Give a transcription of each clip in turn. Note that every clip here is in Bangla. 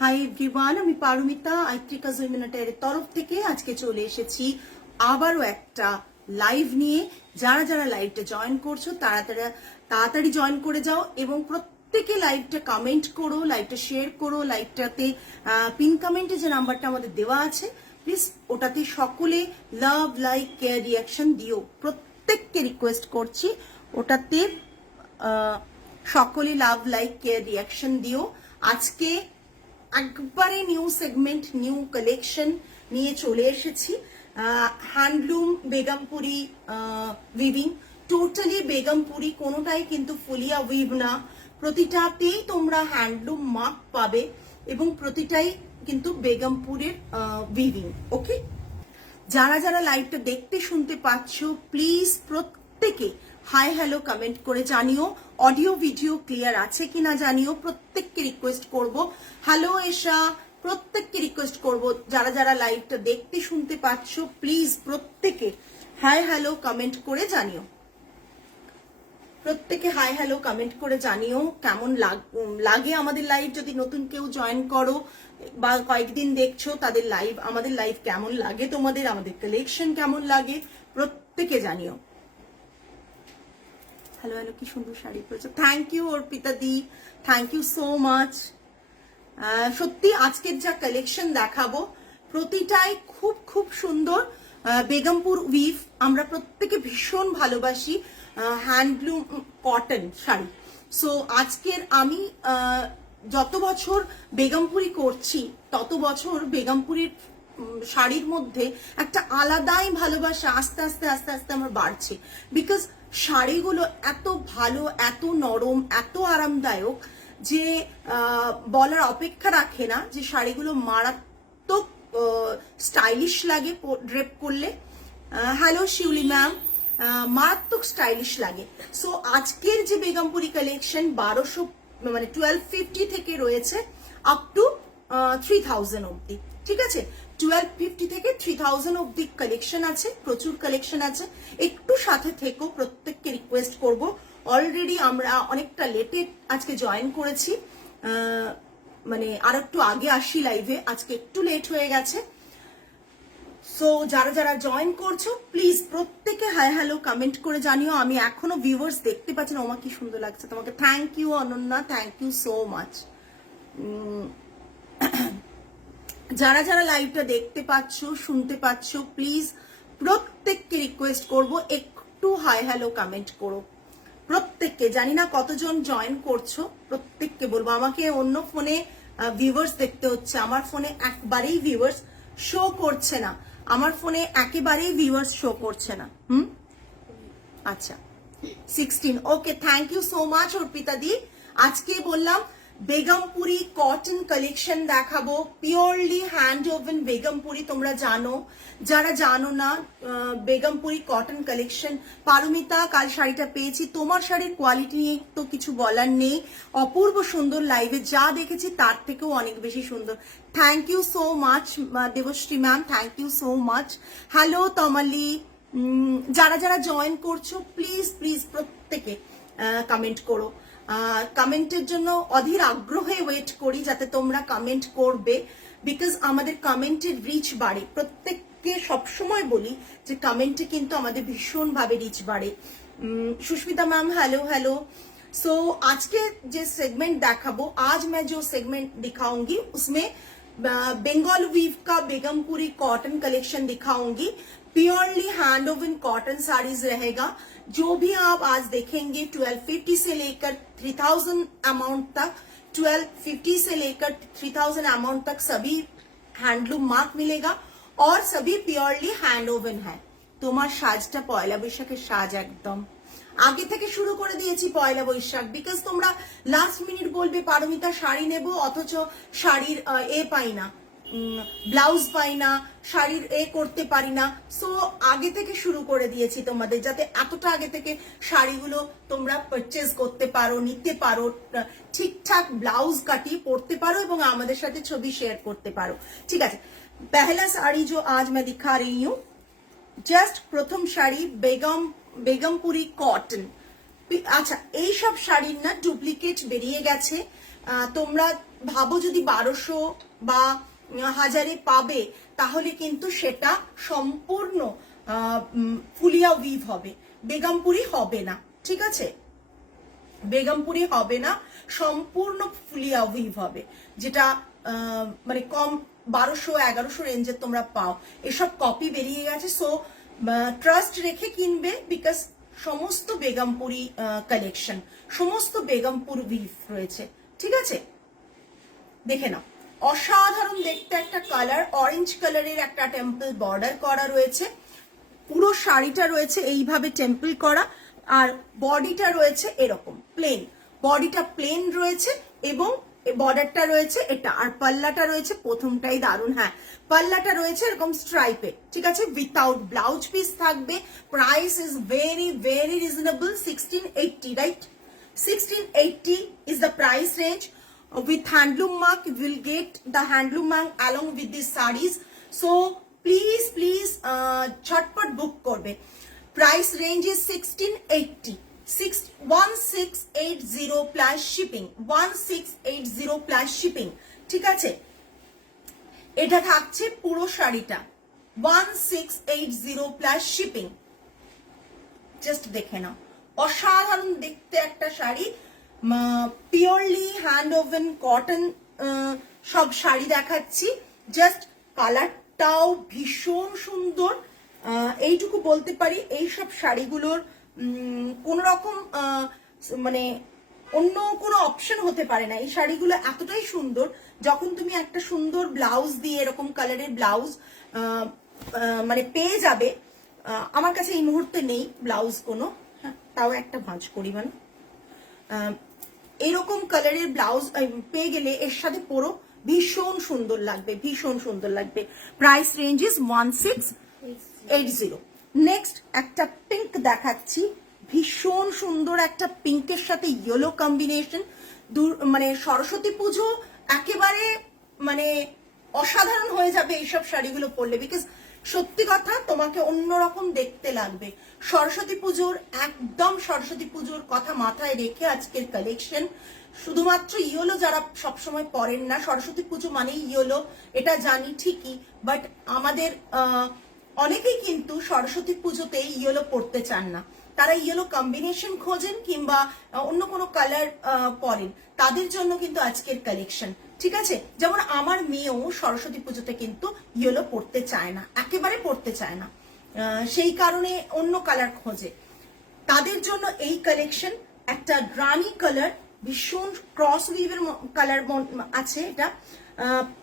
হাই এভরিওয়ান, আমি পারমিতা আইত্রিকা জয়মিনাটের তরফ থেকে আজকে চলে এসেছি আবারও একটা লাইভ নিয়ে। যারা যারা লাইভটা জয়েন করছো তাড়াতাড়ি জয়েন করে যাও এবং প্রত্যেকে লাইভটা কমেন্ট করো, লাইভটা শেয়ার করো। লাইভটাতে পিন কমেন্টে যে নাম্বারটা আমাদের দেওয়া আছে প্লিজ ওটাতে সকলে লাভ লাইক কেয়ার রিয়াকশন দিও। প্রত্যেককে রিকোয়েস্ট করছি ওটাতে সকলে লাভ লাইক কেয়ার রিয়াকশন দিও। আজকে একবারে নিউ সেগমেন্ট, নিউ কালেকশন নিয়ে চলে এসেছি। Handloom Begumpuri weaving, totally Begumpuri, কোনোটাই কিন্তু ফুলিয়া উইভ না। প্রতিটাতেই তোমরা হ্যান্ডলুম মার্ক পাবে এবং প্রতিটাই কিন্তু বেগমপুরের উইভিং। ওকে, যারা যারা লাইভটা দেখতে শুনতে পাচ্ছ প্লিজ প্রত্যেকে হাই হ্যালো কমেন্ট করে জানিও। অডিও ভিডিও ক্লিয়ার আছে কিনা জানিও। প্রত্যেককে রিকোয়েস্ট করব, হ্যালো এশা, প্রত্যেককে রিকোয়েস্ট করব যারা যারা লাইভটা দেখতে শুনতে পাচ্ছ প্লিজ প্রত্যেকে হাই হ্যালো কমেন্ট করে জানিও। প্রত্যেকে হাই হ্যালো কমেন্ট করে জানিও কেমন লাগে আমাদের লাইভ। যদি নতুন কেউ জয়েন করো বা কয়েকদিন দেখছো তাদের লাইভ, আমাদের লাইভ কেমন লাগে তোমাদের, আমাদের কালেকশন কেমন লাগে প্রত্যেকে জানিও। হ্যালো হ্যালো, কি সুন্দর শাড়ি পরেছো, thank you Arpita di, thank you so much. সত্যি আজকের যা কালেকশন দেখাবো প্রতিটাই খুব খুব সুন্দর। বেগমপুর উইভ আমরা প্রত্যেকে ভীষণ ভালোবাসি, হ্যান্ডলুম কটন শাড়ি। সো আজকের আমি যত বছর বেগমপুরি করছি তত বছর বেগমপুরির শাড়ির মধ্যে একটা আলাদাই ভালোবাসা আস্তে আস্তে আস্তে আস্তে আমার বাড়ছে। বিকজ শাড়িগুলো এত ভালো, এত নরম, এত আরামদায়ক যে বলার অপেক্ষা রাখে না, যে শাড়িগুলো মারাত্মক স্টাইলিশ লাগে ড্রেপ করলে। হ্যালো শিউলি ম্যাম, মারাত্মক স্টাইলিশ লাগে। সো আজকের যে বেগমপুরি কালেকশন 1200 মানে 1250 থেকে রয়েছে আপ টু 3000 অব্দি। ঠিক আছে, 1250 থেকে 3000 অব্দি কালেকশন আছে, প্রচুর কালেকশন আছে। একটু সাথে থেকো, প্রত্যেককে রিকোয়েস্ট করব। অলরেডি আমরা অনেকটা লেটে আজকে জয়েন করেছি, মানে আর একটু আগে আসি লাইভে, আজকে একটু লেট হয়ে গেছে। সো যারা যারা জয়েন করছো প্লিজ প্রত্যেকে হাই হ্যালো কমেন্ট করে জানিও। আমি এখনো ভিউয়ার্স দেখতে পাচ্ছি না। ওমা কি সুন্দর লাগছে তোমাকে, thank you Ananya, thank you so much. যারা যারা লাইভটা দেখতে পাচ্ছ শুনতে পাচ্ছ প্লিজ প্রত্যেককে রিকোয়েস্ট করব একটু হাই হ্যালো কমেন্ট করো। প্রত্যেককে, জানি না কতজন জয়েন করছো, প্রত্যেককে বলবো। আমাকে অন্য ফোনে ভিউয়ার্স দেখতে হচ্ছে, আমার ফোনে একবারেই ভিউয়ার্স শো করছে না, আমার ফোনে একেবারেই ভিউয়ার্স শো করছে না। আচ্ছা 16, okay, thank you so much Arpita di. আজকে বললাম বেগমপুরি কটন কালেকশন দেখাবো, পিওরলি হ্যান্ড ওভেন বেগমপুরি। তোমরা জানো, যারা জানো না বেগমপুরি কটন কালেকশন। পারমিতা, কাল শাড়িটা পেয়েছি, তোমার শাড়ির কোয়ালিটি নিয়ে তো কিছু বলার নেই, অপূর্ব সুন্দর। লাইভে যা দেখেছি তার থেকেও অনেক বেশি সুন্দর। Thank you so much Debashree ma'am, thank you so much. Hello Tamali, যারা যারা জয়েন করছো প্লিজ প্লিজ প্রত্যেকে কমেন্ট করো। কমেন্টের জন্য অধীর আগ্রহে ওয়েট করি যাতে তোমরা কমেন্ট করবে, বিকজ আমাদের কমেন্টের রিচ বাড়ে। প্রত্যেককে সবসময় বলি যে কমেন্টে কিন্তু আমাদের ভীষণভাবে রিচ বাড়ে। Susmita ma'am hello hello. So आज के जो सेगमेंट देखाबो, आज मैं जो सेगमेंट दिखाऊंगी उसमें बंगाल वीव का बेगमपुरी कॉटन कलेक्शन दिखाऊंगी। Purely hand oven cotton saris रहेगा। जो भी आप आज देखेंगे 1250 से लेकर 3000 अमाउंट तक, 1250 से लेकर 3000 अमाउंट तक सभी हैंडलूम मार्क मिलेगा और सभी प्योरली हैंड ओवन है। তোমার সাজটা পয়লা বৈশাখের সাজ একদম আগে থেকে শুরু করে দিয়েছি পয়লা বৈশাখ। বিকজ তোমরা লাস্ট মিনিট বলবে পারমিতা শাড়ি নেব অথচ শাড়ির পাই না, ব্লাউজ পাই না, শাড়ির করতে পারি না। সো আগে থেকে শুরু করে দিয়েছি তোমাদের, যাতে এতটা আগে থেকে শাড়িগুলো তোমরা পারচেজ করতে পারো, নিতে পারো, ঠিকঠাক ব্লাউজ কাটিয়ে পরতে পারো এবং আমাদের সাথে ছবি শেয়ার করতে পারো। ঠিক আছে, पहला साड़ी जो आज मैं दिखा रही हूँ, জাস্ট প্রথম শাড়ি বেগমপুরি কটন। আচ্ছা, এই সব শাড়ির না ডুপ্লিকেট বেরিয়ে গেছে, তোমরা ভাবো যদি 1200 বা 1000-এ পাবে, তাহলে কিন্তু সেটা সম্পূর্ণ ফুলিয়া উইভ হবে, বেগমপুরি হবে না, ঠিক আছে? বেগমপুরি হবে না, সম্পূর্ণ ফুলিয়া উইভ হবে, যেটা মানে কম 1200-1100 রেঞ্জের তোমরা পাও। এসব কপি বেরিয়ে গেছে, সো ট্রাস্ট রেখে কিনবে, বিকজ সমস্ত বেগমপুরি কালেকশন, সমস্ত বেগমপুর উইভ রয়েছে, ঠিক আছে? দেখে নাও, অসাধারণ দেখতে একটা কালার, অরেঞ্জ কালারের একটা টেম্পল বর্ডার করা রয়েছে, পুরো শাড়িটা রয়েছে এইভাবে টেম্পল করা, আর বডিটা রয়েছে এরকম প্লেন, বডিটা প্লেন রয়েছে এবং বর্ডারটা রয়েছে এটা, আর পাল্লাটা রয়েছে, প্রথমটাই দারুণ, হ্যাঁ পাল্লাটা রয়েছে এরকম স্ট্রাইপে, ঠিক আছে? উইথাউট ব্লাউজ পিস থাকবে। Price is very very reasonable, 1680, right? 1680 is the price range. With handloom mark, you will get the handloom mark along with these sarees. So please झटपट book করবে। Price range is 1680, 1680 plus shipping, 1680 plus shipping, ঠিক আছে? এটা থাকছে পুরো শাড়িটা 1680 plus shipping, জাস্ট দেখে নাও, অসাধারণ দেখতে একটা sari, purely hand woven cotton সব শাড়ি দেখাচ্ছি, জাস্ট কালারটাও ভীষণ সুন্দর। এইটুকু বলতে পারি, এই সব শাড়িগুলোর কোন রকম মানে অন্য কোনো অপশন হতে পারে না, এই শাড়িগুলো এতটাই সুন্দর, যখন তুমি একটা সুন্দর ব্লাউজ দিয়ে, এরকম কালারের ব্লাউজ মানে পেয়ে যাবে। আমার কাছে এই মুহূর্তে নেই ব্লাউজ কোনো, হ্যাঁ তাও একটা ভাঁজ করি, মানে এরকম কালারের ব্লাউজ পেয়ে গেলে এর সাথে পরো, ভীষণ সুন্দর লাগবে, ভীষণ সুন্দর লাগবে। Price range is 1680। নেক্সট একটা পিঙ্ক দেখাচ্ছি, ভীষণ সুন্দর একটা পিঙ্কের সাথে ইয়েলো কম্বিনেশন, মানে সরস্বতী পুজো একেবারে মানে অসাধারণ হয়ে যাবে এইসব শাড়িগুলো পরলে, বিকজ সত্যি কথা তোমাকে অন্যরকম দেখতে লাগবে। সরস্বতী পুজোর একদম সরস্বতী পুজোর কথা মাথায় রেখে আজকের কালেকশন, শুধুমাত্র ইয়েলো যারা সবসময় পরেন না, সরস্বতী পুজো মানেই ইয়েলো এটা জানি ঠিকই, বাট আমাদের অনেকেই কিন্তু সরস্বতী পুজোতে ইয়েলো পরতে চান না, তারা ইয়েলো কম্বিনেশন খোঁজেন কিংবা অন্য কোনো কালার পরেন, তাদের জন্য কিন্তু আজকের কালেকশন, ঠিক আছে? যেমন আমার মেয়েও সরস্বতী পুজোতে কিন্তু ইয়েলো পরতে চায় না, একেবারে পরতে চায় না, সেই কারণে অন্য কালার খোঁজে, তাদের জন্য এই কালেকশন। একটা রানি কালার, ভীষণ ক্রস উইভের কালার আছে, এটা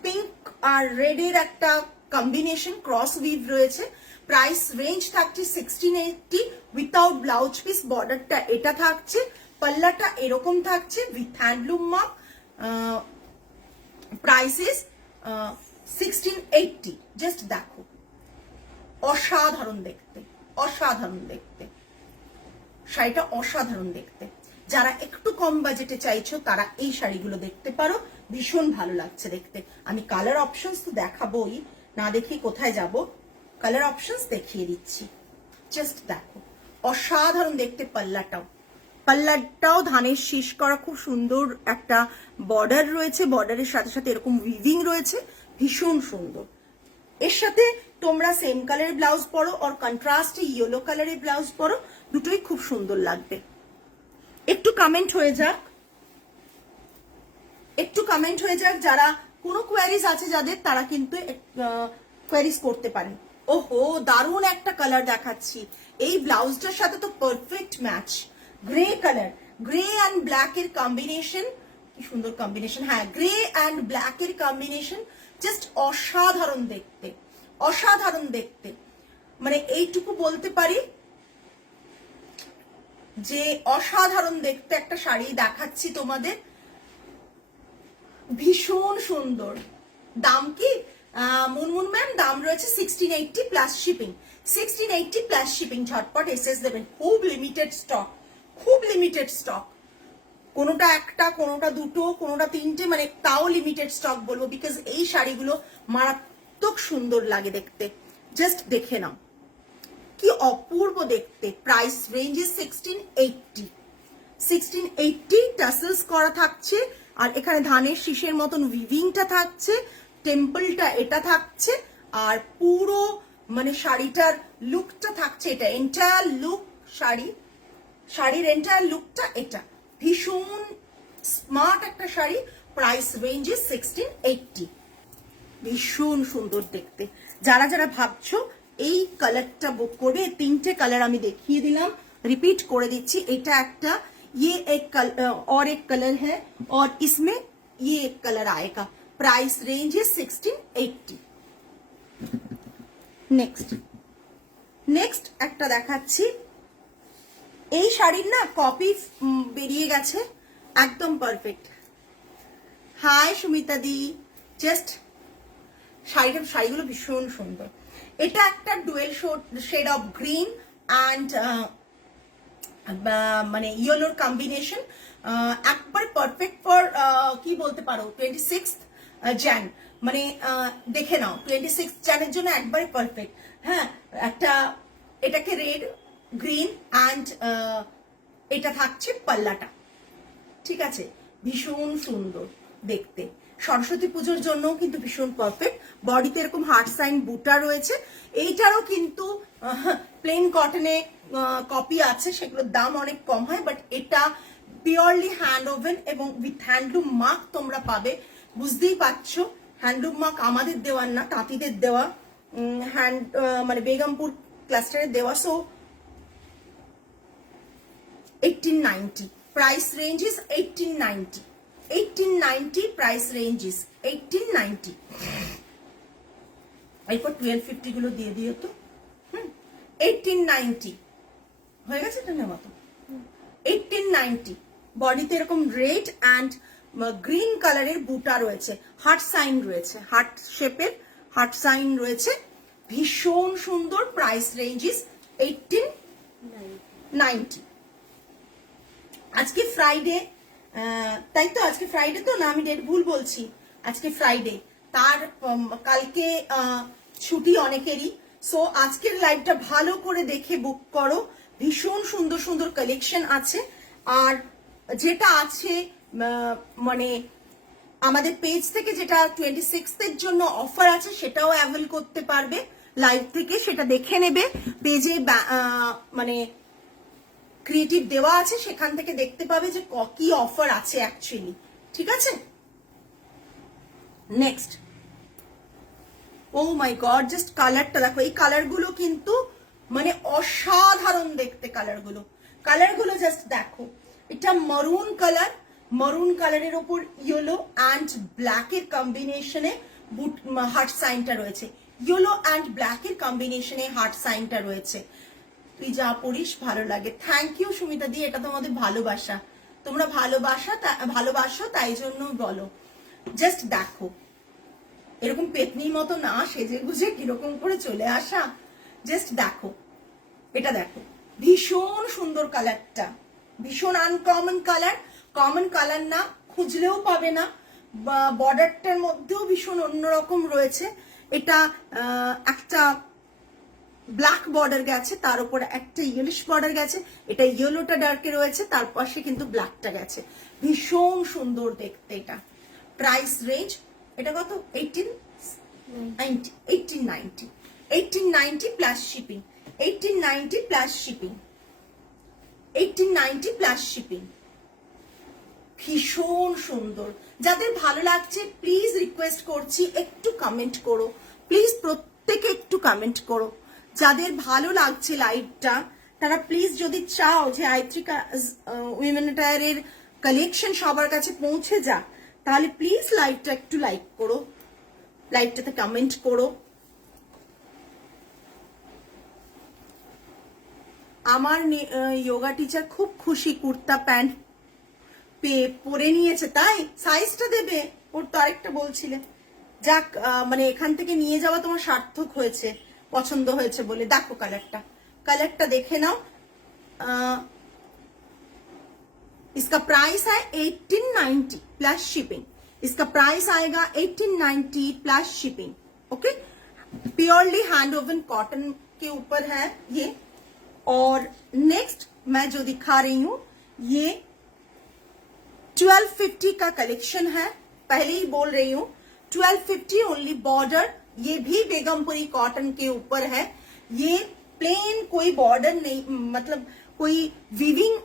পিঙ্ক আর রেড এর একটা কম্বিনেশন, ক্রস উইভ রয়েছে। প্রাইস রেঞ্জ থাকছে 1680 উইথাউট ব্লাউজ পিস, বর্ডারটা এটা থাকছে, পাল্লাটা এরকম থাকছে with handloom mark. Price is 1680। Just দেখো, অসাধারণ দেখতে, অসাধারণ দেখতে শাড়িটা, অসাধারণ দেখতে। যারা একটু কম বাজেটে চাইছো তারা এই শাড়িগুলো দেখতে পারো, ভীষণ ভালো লাগছে দেখতে। আমি কালার অপশনস তো দেখাবোই, না দেখি কোথায় যাব, কালার অপশনস দেখিয়ে দিচ্ছি, জাস্ট দেখো, অসাধারণ দেখতে। পাল্লাটাও ধানের শীষ করা, খুব সুন্দর একটা বর্ডার রয়েছে, বর্ডারের সাথে সাথে এরকম উইভিং রয়েছে, ভীষণ সুন্দর। এর সাথে তোমরা সেম কালারের ব্লাউজ পরো আর কন্ট্রাস্টে ইয়েলো কালারের ব্লাউজ পরো, দুটোই খুব সুন্দর লাগবে। একটু কমেন্ট হয়ে যাক, একটু কমেন্ট হয়ে যাক, যারা কোনো কোয়ারিজ আছে যাদের, তারা কিন্তু কোয়ারিজ করতে পারেন। ওহো, দারুণ একটা কালার দেখাচ্ছি, এই ব্লাউজটার সাথে তো perfect match, grey colour, grey and black এর কম্বিনেশন, কি সুন্দর কম্বিনেশন, হ্যাঁ গ্রে অ্যান্ড ব্ল্যাক এর কম্বিনেশন, জাস্ট অসাধারণ দেখতে, অসাধারণ দেখতে। মানে এইটুকু বলতে পারি যে অসাধারণ দেখতে একটা শাড়ি দেখাচ্ছি তোমাদের, ভীষণ সুন্দর। দাম কি মুনমুন ম্যাম? দাম রয়েছে 1680 প্লাস শিপিং, 1680 প্লাস শিপিং। ঝটপট এসএস দেবেন, খুব লিমিটেড স্টক, খুব লিমিটেড স্টক, কোনোটা একটা, কোনোটা দুটো, কোনোটা তিনটে, মানে তাও লিমিটেড স্টক বলবো, বিকজ এই শাড়িগুলো মারাত্মক সুন্দর লাগে দেখতে। জাস্ট দেখে নাও কি অপূর্ব দেখতে। প্রাইস রেঞ্জ ইজ 1680, 1680 টাসেলস করা থাকছে, আর এখানে ধানের শীষের মতন উইভিংটা থাকছে, টেম্পলটা এটা থাকছে, আর পুরো মানে শাড়িটার লুকটা থাকছে এটা, এন্টায়ার লুক শাড়ির এন্টায়ার লুকটা এটা। ভীষণ স্মার্ট একটা শাড়ি, প্রাইস রেঞ্জ ইজ 1680। ভীষণ সুন্দর দেখতে। যারা যারা ভাবছো এই কালারটা বুক করবে, তিনটে কালার আমি দেখিয়ে দিলাম, रिपीट করে দিচ্ছি। এটা একটা, ये एक और एक कलर है और इसमें ये एक कलर आएगा। प्राइस रेंज है 1680। নেক্সট একটা দেখাচ্ছি। এই শাড়ির না কপি বেরিয়ে গেছে, একদম পারফেক্ট। হাই সুমিতা দি, জাস্ট শাড়িগুলো ভীষণ সুন্দর। এটা একটা dual shade of green and মানে ইয়েলোর কম্বিনেশন, একবার পারফেক্ট ফর কি বলতে পারো 26 jan, মানে দেখে নাও 26 জানের জন্য একবারে পারফেক্ট। হ্যাঁ, একটা এটাকে রেড গ্রিন অ্যান্ড এটা থাকছে পাল্লাটা, ঠিক আছে, ভীষণ সুন্দর দেখতে। সরস্বতী পুজোর জন্য কিন্তু ভীষণ পারফেক্ট। বডিতে এরকম হার্ট সাইন বুটা রয়েছে। এইটারও কিন্তু প্লেন কটনে কপি আছে, সেগুলোর দাম অনেক কম হয়, বাট এটা পিওরলি হ্যান্ড ওভেন এবং উইথ হ্যান্ডলুম মার্ক তোমরা পাবে। বুঝতেই পারছো হ্যান্ডলুম মার্ক আমাদের দেওয়ার না, তাঁতিদের দেওয়া, মানে বেগমপুর ক্লাস্টারের দেওয়া। So 1890 price range is 1890 1890 price range is 1890। এরপর 1250 গুলো দিয়ে দিও তো। 1890 হয়ে গেছে এটা নেওয়া তো। 1890 বডিতে এরকম রেড অ্যান্ড গ্রিন কালারের বুটা রয়েছে, হার্ট সাইন রয়েছে, হার্ট শেপের হার্ট সাইন রয়েছে, ভীষণ সুন্দর। Price range is 1890। আজকে ফ্রাইডে, তাই তো আজকে ফ্রাইডে তো, না আমি ডেট ভুল বলছি, আজকে ফ্রাইডে, তার কালকে ছুটি অনেকেরই। সো আজকের লাইভটা ভালো করে দেখে বুক করো, ভীষণ সুন্দর সুন্দর কালেকশন আছে। আর যেটা আছে মানে আমাদের পেজ থেকে যেটা 26 জন্য অফার আছে সেটাও অ্যাভেল করতে পারবে লাইভ থেকে, সেটা দেখে নেবে। পেজে মানে ক্রিয়েটিভ দেওয়া আছে, সেখান থেকে দেখতে পাবে যে কি অফার আছে অ্যাকচুয়ালি, ঠিক আছে। Next, O my god, just কালারটা দেখো। এই কালারগুলো কিন্তু মানে অসাধারণ দেখতে, কালারগুলো জাস্ট দেখো। এটা মারুন কালার, মারুন কালারের ওপর ইয়েলো অ্যান্ড ব্ল্যাকের কম্বিনেশনে হার্ট সাইনটা রয়েছে, ইয়েলো অ্যান্ড ব্ল্যাকের কম্বিনেশনে হার্ট সাইনটা রয়েছে। তুই যা পড়িস ভালো লাগে। থ্যাংক ইউ সুমিতা দি, এটা তোমাদের ভালোবাসা, তোমরা ভালোবাসো তাই জন্য বলো। জাস্ট দেখো, এরকম পেতনির মতো না সেজে গুজে কিরকম করে চলে আসা, জাস্ট দেখো, এটা দেখো, ভীষণ সুন্দর কালারটা, ভীষণ আনকমন কালার, কমন কালার না, খুঁজলেও পাবে না। বর্ডারটার মধ্যেও ভীষণ অন্যরকম রয়েছে। এটা একটা ব্ল্যাক বর্ডার গেছে, তার উপরে একটা ইয়েলিশ বর্ডার গেছে, এটা ইয়েলোটা ডার্কে রয়েছে, তার পাশে কিন্তু ব্ল্যাকটা গেছে, ভীষণ সুন্দর দেখতে এটা। প্রাইস রেঞ্জ এটা কত? 1890 plus shipping, 1890 plus shipping, 1890 plus shipping. ভীষণ সুন্দর। যাদের ভালো লাগছে প্লিজ রিকোয়েস্ট করছি একটু কমেন্ট করো, প্লিজ প্রত্যেকে একটু কমেন্ট করো। যাদের ভালো লাগছে লাইভটা তারা প্লিজ, যদি চাও যে আইত্রিকা উইমেন অ্যাটায়ারের কালেকশন সবার কাছে পৌঁছে যাক, তাহলে প্লিজ লাইভটা একটু লাইক করো, লাইভটাতে কমেন্ট করো। আমার যোগা টিচার খুব খুশি, কুর্তা প্যান্ট পরে নিয়েছে, তাই সাইজটা দেবে, ওর তো আরেকটা বলছিলে। যাক, মানে এখান থেকে নিয়ে যাওয়া তোমার সার্থক হয়েছে, পছন্দ হয়েছে বলে। দেখো কালারটা দেখে নাও। इसका प्राइस है 1890 प्लस शिपिंग, इसका प्राइस आएगा 1890 plus shipping. Okay, purely hand oven cotton के ऊपर है ये। और नेक्स्ट मैं जो दिखा रही हूं, ये 1250 का कलेक्शन है, पहले ही बोल रही हूँ 1250 ओनली। बॉर्डर ये भी बेगमपुरी कॉटन के ऊपर है, ये प्लेन कोई बॉर्डर नहीं, मतलब कोई वीविंग,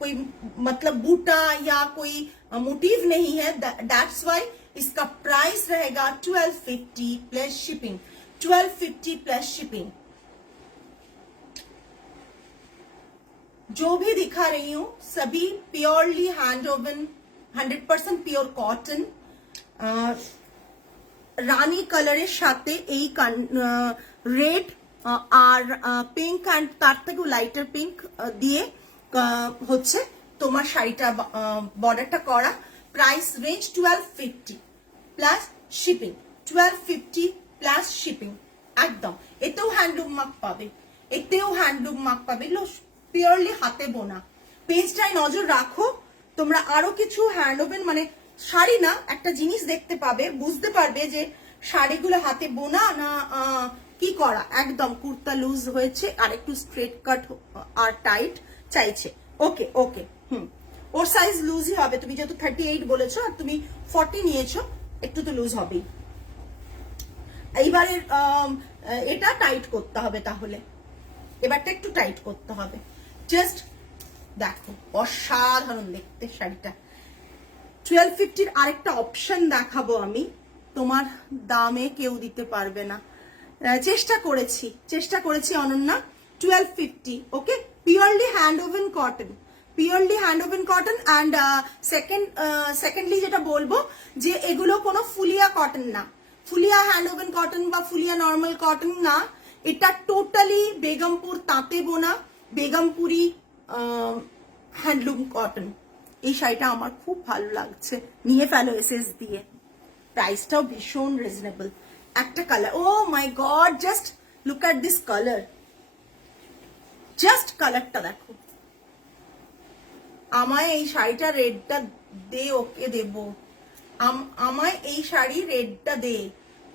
कोई मतलब बूटा या कोई मोटिव नहीं है। दैट्स वाई इसका प्राइस रहेगा 1250 प्लस शिपिंग, 1250 प्लस शिपिंग। जो भी दिखा रही हूं सभी purely hand woven, 100% pure cotton. রানী কালারের সাথে এই রেড আর পিঙ্ক অ্যান্ড তার থেকেও লাইটার পিঙ্ক দিয়ে হচ্ছে তোমার শাড়িটা বর্ডারটা করা। Price range 1250 plus shipping, 1250 plus shipping. একদম এতেও হ্যান্ডলুম মার্ক পাবে, এতেও হ্যান্ডলুম মার্ক পাবে, পিওরলি হাতে বোনা। পেজটায় নজর রাখো তোমরা, আরো কিছু হ্যান্ড ওভেন মানে শাড়ি না, একটা জিনিস দেখতে পাবে, বুঝতে পারবে যে শাড়িগুলো হাতে বোনা না কি করা। একদম কুর্তা লুজ হয়েছে আর একটু স্ট্রেট কাট আর টাইট চাইছে। ওকে ওকে, ওর সাইজ লুজই হবে, তুমি যেহেতু 38 বলেছো আর তুমি 40 নিয়েছো, একটু তো লুজ হবেই। এইবারে এটা টাইট করতে হবে, তাহলে এবারটা একটু টাইট করতে হবে। জাস্ট দেখো অসাধারণ দেখতে শাড়িটা। 1250 আরেকটা অপশন দেখাবো আমি, তোমার দামে কেউ দিতে পারবে না। চেষ্টা করেছি Ananya. 1250 okay, purely hand woven cotton, purely hand woven cotton. And secondly যেটা বলবো যে এগুলো কোনো ফুলিয়া কটন না, ফুলিয়া হ্যান্ড ওভেন কটন বা ফুলিয়া নর্মাল কটন না, এটা টোটালি বেগমপুর তাঁতে বোনা, বেগমপুরি হ্যান্ডলুম কটন। এই শাড়িটা আমার খুব ভালো লাগছে, নিয়ে ফেলো এসএস দিয়ে। প্রাইসটাও ভীষণ রিজনেবল। একটা colour, oh my god, just look at this colour, just কালারটা দেখো। আমায় এই শাড়িটা রেডটা দে, ওকে দেব। আমায় এই শাড়ি রেডটা দে,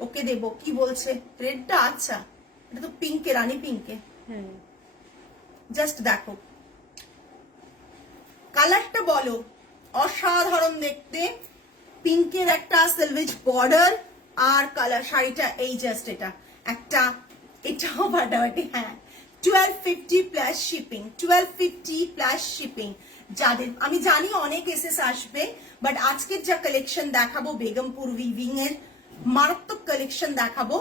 ওকে দেব। কি বলছে রেডটা? আচ্ছা এটা তো পিঙ্কে, রানী পিঙ্কে। জাস্ট দেখো কালারটা, বলো অসাধারণ দেখতে। পিঙ্কের একটা সেলভেজ বর্ডার আর কালার, শাড়িটা এই জাস্ট এটা একটা, এটাও ফাটাফাটি। হ্যাঁ 1250 প্লাস শিপিং, 1250 প্লাস শিপিং। যাদের আমি জানি অনেক এসএস আসবে, বাট আজকের যা কালেকশন দেখাবো বেগমপুর উইভিং এর মারাত্মক কালেকশন দেখাবো।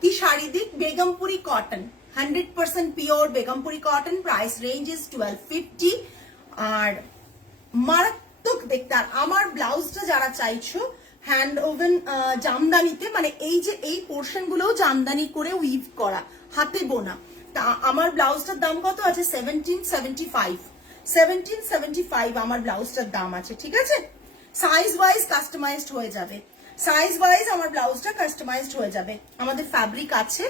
কি শাড়ি দিক, Begumpuri cotton, 100% pure Begumpuri cotton. Price range is 1250 আর মারাত্মক দেখতে। আর আমার ব্লাউজটা যারা চাইছো হ্যান্ড ওভেন জামদানিতে, মানে এই যে এই পোর্শন গুলোও জামদানি করে উইভ করা, হাতে বোনা। তা আমার ব্লাউজটার দাম কত আছে? 1775, 1775 আমার ব্লাউজটার দাম আছে। ঠিক আছে, সাইজ ওয়াইজ কাস্টমাইজড হয়ে যাবে, সাইজ ওয়াইজ আমার ব্লাউজটা কাস্টমাইজড হয়ে যাবে। আমাদের ফ্যাব্রিক আছে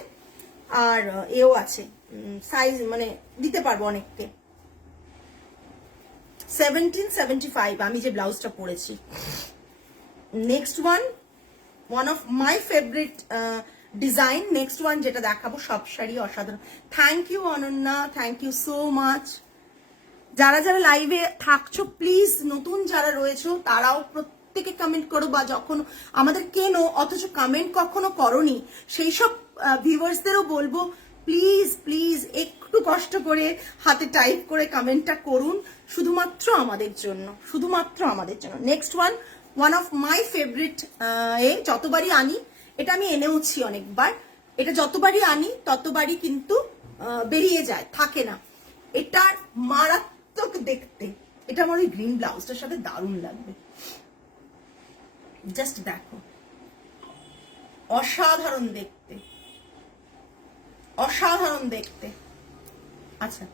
আর এও আছে, সাইজ মানে দিতে পারবো অনেককে। 1775 আমি যে ব্লাউজটা পরেছি। Next one of my favourite design, next one যেটা দেখাবো, সব শাড়ি অসাধারণ। Thank you Ananya, thank you so much. যারা যারা লাইভে থাকছো প্লিজ, নতুন যারা রয়েছো তারাও প্রত্যেকে কমেন্ট করো, বা যখন আমাদের কেনো অথচ কমেন্ট কখনো করনি সেই সব ভিউয়ার্সদেরও বলবো প্লিজ প্লিজ একটু কষ্ট করে হাতে টাইপ করে কমেন্টটা করুন, শুধুমাত্র আমাদের জন্য, শুধুমাত্র আমাদের জন্য। Next one of my favourite, যতবারই আনি, এটা আমি এনেওছি অনেকবার, এটা যতবারই আনি ততবারই কিন্তু বেরিয়ে যায়, থাকে না। এটার মারাত্মক দেখতে, এটা আমার ওই গ্রিন ব্লাউজটার সাথে দারুণ লাগবে। জাস্ট দেখো অসাধারণ দেখতে, অসাধারণ দেখতে। আচ্ছা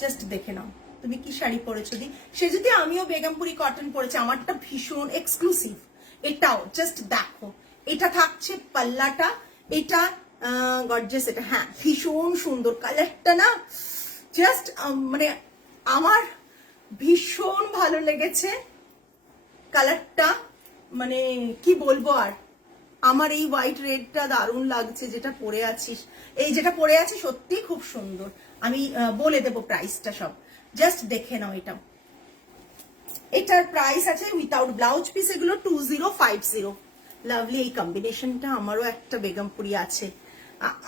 জাস্ট দেখে নাও তুমি কি শাড়ি পরেছো দি, সে যদি আমিও বেগমপুরি কটন পরেছি, আমারটা ভীষণ এক্সক্লুসিভ। এটাও জাস্ট দেখো, এটা থাকছে পাল্লাটা, এটা গর্জিয়াস, এটা হ্যাঁ ভীষণ সুন্দর কালারটা না, জাস্ট মানে আমার ভীষণ ভালো লেগেছে কালারটা, মানে কি বলবো আর। আমার এই হোয়াইট রেডটা দারুণ লাগছে, যেটা পরে আছিস, এই যেটা পরে আছি সত্যি খুব সুন্দর। আমি বলে দেবো প্রাইসটা সব, জাস্ট দেখে নাও। এটা এটার প্রাইস আছে উইথাউট ব্লাউজ পিস, এগুলো 2050। লাভলি, এই কম্বিনেশনটা আমারও একটা বেগমপুরি আছে।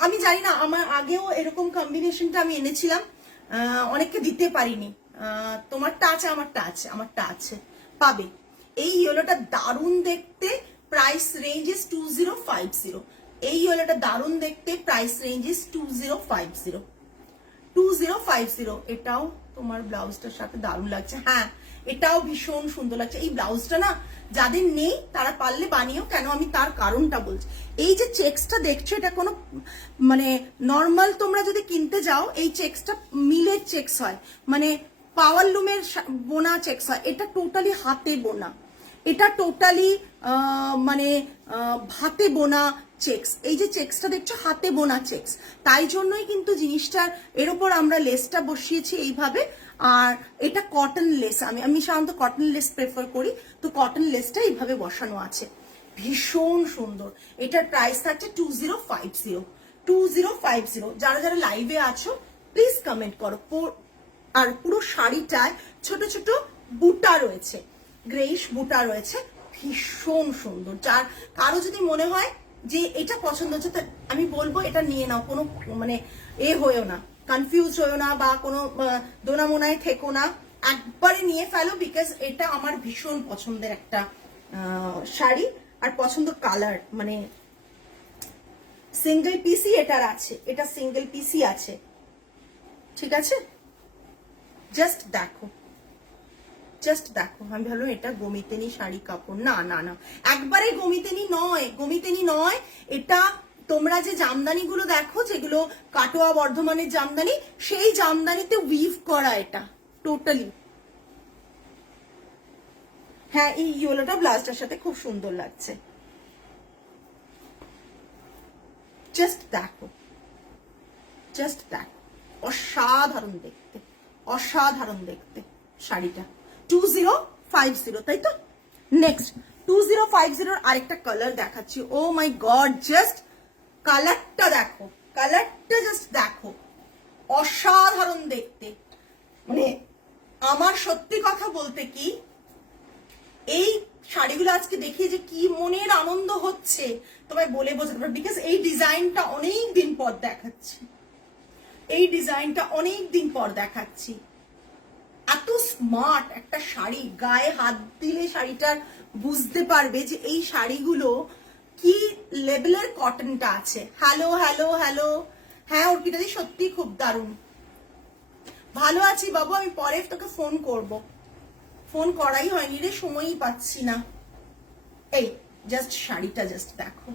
আমি জানি না, আমার আগেও এরকম কম্বিনেশনটা আমি এনেছিলাম, অনেককে দিতে পারিনি। তোমারটা আছে, আমারটা আছে, পাবে। এই ইয়েলোটা দারুণ দেখতে, প্রাইস রেঞ্জ ইজ 2050। এই ইয়েলোটা দারুণ দেখতে, প্রাইস রেঞ্জ ইজ 2050। 2050। এটাও তোমার ব্লাউজটার সাথে দারুণ লাগছে। হ্যাঁ, এটাও ভীষণ সুন্দর লাগছে। এই ব্লাউজটা না যাদের নেই তারা পারলে বানিয়েও, কেন আমি তার কারণটা বলছি। এই যে চেক্সটা দেখছো, এটা কোনো মানে নর্মাল তোমরা যদি কিনতে যাও, এই চেক্সটা মিলের চেক্স হয়, মানে পাওয়ার লুমের বোনা চেক্স হয়। এটা টোটালি হাতে বোনা, এটা টোটালি মানে হাতে বোনা চেক্স। এই যে চেক্সটা দেখছো, হাতে বোনা চেক্স, তাই জন্যই কিন্তু জিনিসটার এর উপর আমরা লেসটা বসিয়েছি এইভাবে। আর এটা কটন লেস, আমি সাধারণত কটন লেস প্রেফার করি, তো কটন লেসটা এইভাবে বসানো আছে, ভীষণ সুন্দর। এটার প্রাইস থাকছে 2050। 2050। যারা যারা লাইভে আছো প্লিজ কমেন্ট করো। আর পুরো শাড়িটায় ছোট ছোট বুটা রয়েছে, গ্রেইশ বুটা রয়েছে, ভীষণ সুন্দর। যার কারো যদি মনে হয় যে এটা পছন্দ হচ্ছে, তা আমি বলবো এটা নিয়ে নাও, কোনো মানে হয়েও না, কনফিউজ হয়েও না, বা কোনো দোনামোনায় থেকো না, একবারে নিয়ে ফেলো। বিকজ এটা আমার ভীষণ পছন্দের একটা শাড়ি, আর পছন্দ কালার, মানে সিঙ্গেল পিসি এটার আছে, এটা সিঙ্গেল পিসি আছে, ঠিক আছে। জাস্ট দেখো, জাস্ট দেখো। আমি ভাবলাম এটা গমিতেনি শাড়ি কাপড়, না না না, একবারে গমিতেনি নয়। এটা তোমরা যে জামদানিগুলো দেখো, যেগুলো কাটোয়া বর্ধমানের জামদানি, সেই জামদানিতে উইভ করা এটা টোটালি। হ্যাঁ, এই ইয়েলোটা ব্লাউজটার সাথে খুব সুন্দর লাগছে। জাস্ট দেখো, জাস্ট দেখো, অসাধারণ দেখতে, অসাধারণ দেখতে শাড়িটা। 2050, তাই তো। নেক্সট 2050 আরেকটা কালার দেখাচ্ছি। ও মাই গড, জাস্ট কালারটা দেখো, কালারটা জাস্ট দেখো, অসাধারণ দেখতে। মানে আমার সত্যি কথা বলতে কি, এই শাড়িগুলো আজকে দেখিয়ে যে কি মনের আনন্দ হচ্ছে তোমায় বলে বোঝাতে পারবো। বিকজ এই ডিজাইনটা অনেক দিন পর দেখাচ্ছি, এই ডিজাইনটা অনেক দিন পর দেখাচ্ছি। এত স্মার্ট একটা শাড়ি, গায়ে হাত দিলে শাড়িটার বুঝতে পারবে যে এই শাড়িগুলো কি লেভেলের কটনটা আছে। হ্যালো হ্যালো হ্যালো, হ্যাঁ অর্পিতাদি, সত্যি খুব দারুণ। ভালো আছি বাবু, আমি পরে তোকে ফোন করব, ফোন করাই হয়নি রে, সময়ই পাচ্ছি না। এই জাস্ট শাড়িটা জাস্ট দেখো,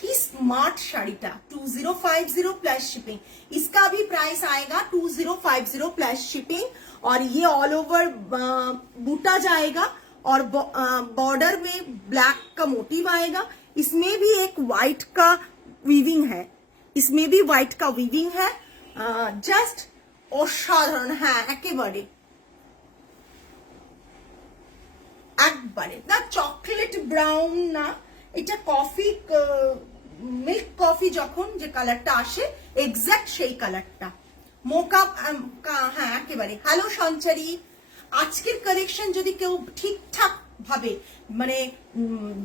की स्मार्ट শাড়িটা। 2050 प्लस शिपिंग, इसका भी प्राइस आएगा 2050 प्लस शिपिंग। और ये ऑल ओवर बूटा जाएगा, और बॉर्डर में ब्लैक का मोटिव आएगा। इसमें भी एक व्हाइट का वीविंग है, इसमें भी व्हाइट का वीविंग है। जस्ट অসাধারণ। হ্যাঁ, একেবারে একবারে না, চকলেট ব্রাউন না, এটা কফি, মিল্ক কফি যখন যে কালারটা আসে, এক্সাক্ট সেই কালারটা। মোকা, হ্যাঁ একেবারে। হ্যালো সঞ্চারী, আজকের কালেকশন যদি কেউ ঠিকঠাক ভাবে মানে